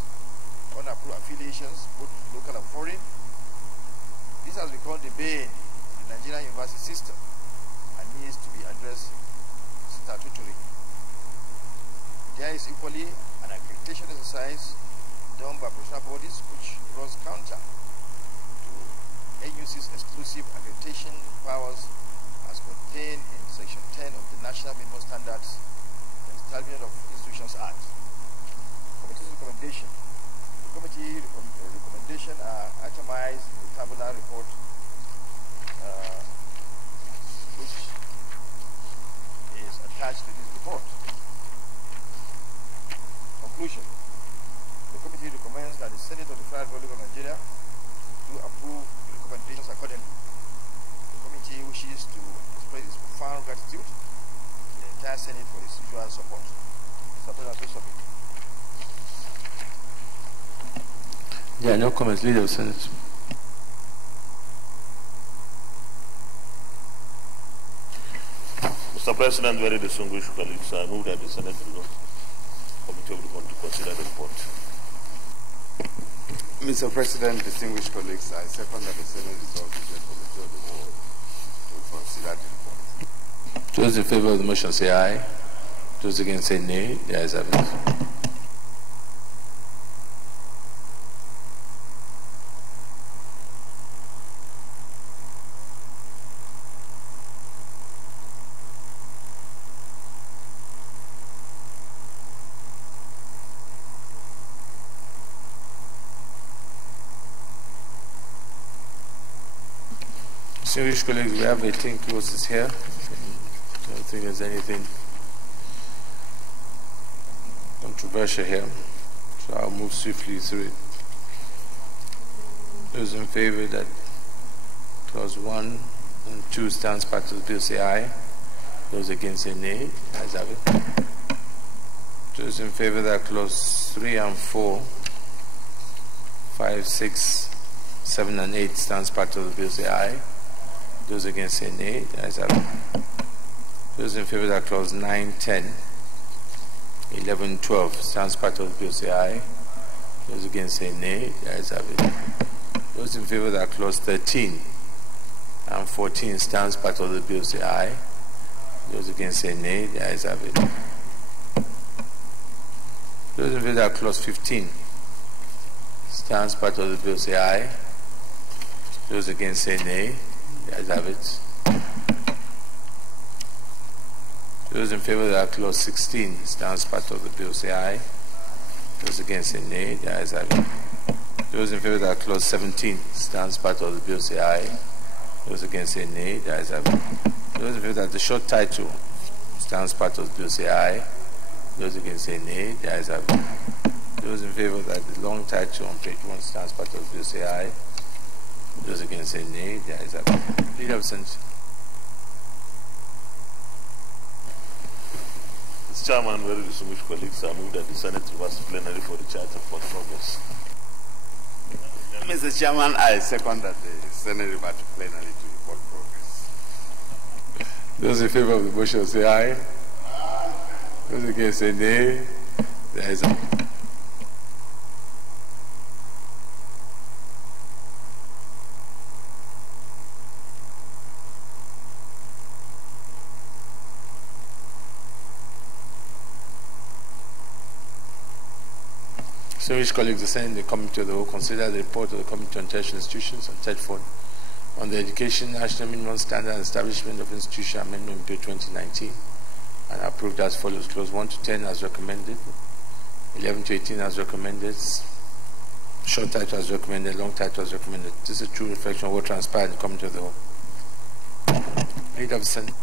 unapproved affiliations, both local and foreign. This has become the bane of the Nigerian university system and needs to be addressed statutorily. There is equally an accreditation exercise done by professional bodies which runs counter to NUC's exclusive accreditation powers as contained in Section 10 of the National Minimum Standards and Establishment of Institutions Act. Committee's recommendation. The committee recommendation are itemized in the tabular report which is attached to this report. Conclusion. The committee recommends that the Senate of the Federal Republic of Nigeria do approve the recommendations accordingly. The committee wishes to express its profound gratitude to the entire Senate for its usual support. Mr. President, please submit. There are no comments, Leader of the Senate. Mr. President, very distinguished colleagues, I move that the Senate Committee of the Court to consider the report. Mr. President, distinguished colleagues, I second that the Senate resolve the Committee of the Whole to consider the report. Those in favor of the motion say aye. Those against say nay. The ayes have it. Distinguished colleagues, we have 18 clauses here. I don't think there's anything controversial here, so I'll move swiftly through it. Those in favor that clause 1 and 2 stands part of the bill say aye. Those against say nay. The ayes have it. Those in favor that clause 3 and 4, 5, 6, 7 and 8 stands part of the bill say aye. Those against say nay. The ayes have it. Those in favor that clause 9, 10, 11, 12 stands part of the bill say aye. Those against say nay. The ayes have it. Those in favor that clause 13 and 14 stands part of the bill say aye. Those against say nay. The ayes have it. Those in favor that clause 15 stands part of the bill say aye. Those against say nay. The ayes have it. Those in favor that clause 16 stands part of the bill say aye. Those against say nay. The ayes have it. Those in favor that clause 17 stands part of the bill say aye. Those against say nay. The ayes have it. Those in favor that the short title stands part of the bill say aye. Those against say nay. The ayes have it. Those in favor that the long title on page 1 stands part of the bill say aye. Those against say nay. The ayes have it. Leader of the Senate. Mr. Chairman, very distinguished colleagues, I move that the Senate reverse plenary for the charter for progress. Mr. Chairman, I second that the Senate revert to plenary to report progress. Those in favor of the motion say aye. Aye. Those against say nay. The ayes have it. Distinguished colleagues, the Senate and the Committee of the Whole consider the report of the Committee on Tertiary Institutions and TEDFON on the Education National Minimum Standard and Establishment of Institution Amendment Bill 2019 and approved as follows. Clause 1 to 10 as recommended, 11 to 18 as recommended, short title as recommended, long title as recommended. This is a true reflection of what transpired in the Committee of the Whole. Leader of the Senate.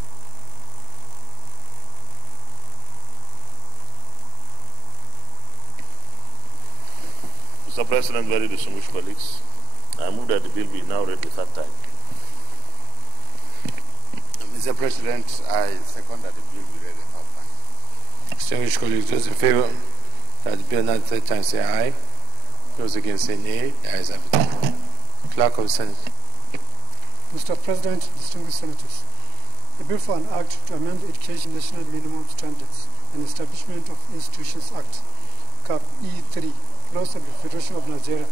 Mr. President, very distinguished colleagues, I move that the bill be now read the third time. Mr. President, I second that the bill be read the third time. Distinguished colleagues, those in favor that the bill not the third time say aye. Those against say nay. The ayes have it. Clerk of the Senate. Mr. President, distinguished senators, a bill for an act to amend the Education National Minimum Standards and Establishment of Institutions Act, Cap E3, Laws of the Federation of Nigeria,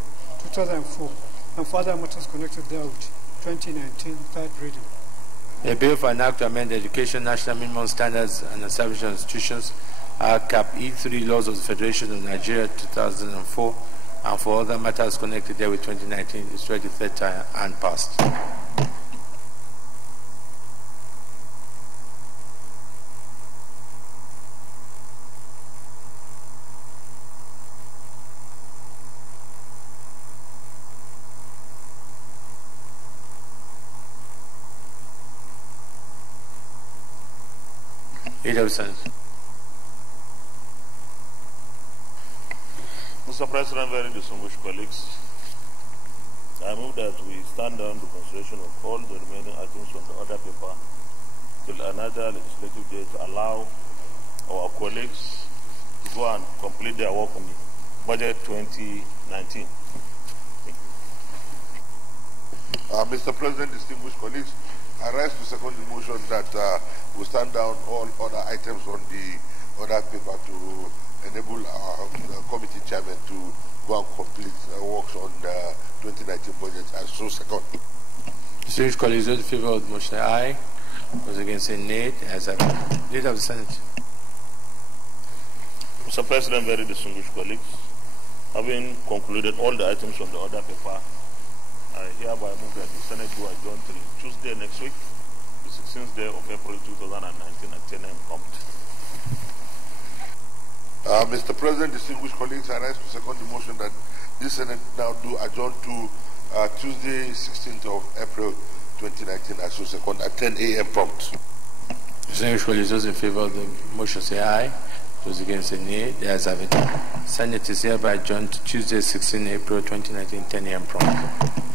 2004, and further matters connected therewith, 2019, third reading. A bill for an act to amend the Education National Minimum Standards and Establishment of Institutions Act, Cap E3, Laws of the Federation of Nigeria, 2004, and for other matters connected therewith, 2019, is read the third time and passed. Mr. President, very distinguished colleagues, I move that we stand down the consideration of all the remaining items on the order paper till another legislative day to allow our colleagues to go and complete their work on the budget 2019. Mr. President, distinguished colleagues, I rise to second the motion that we stand down all other items on the order paper to enable our committee chairman to go and complete works on the 2019 budget. I so second. Distinguished colleagues, those in favor of the motion, aye. Those against, say nay. As a Leader of the Senate. Mr. President, very distinguished colleagues, having concluded all the items on the order paper, I hereby move that the Senate do adjourn till Tuesday next week, the 16th day of April 2019 at 10 a.m. prompt. Mr. President, distinguished colleagues, I rise to second the motion that this Senate now do adjourn to Tuesday, 16th of April 2019, as so second at 10 a.m. prompt. Distinguished colleagues, those in favor of the motion say aye. Those against say nay. The ayes have it. Senate is hereby adjourned to Tuesday, 16 April 2019, 10 a.m. prompt.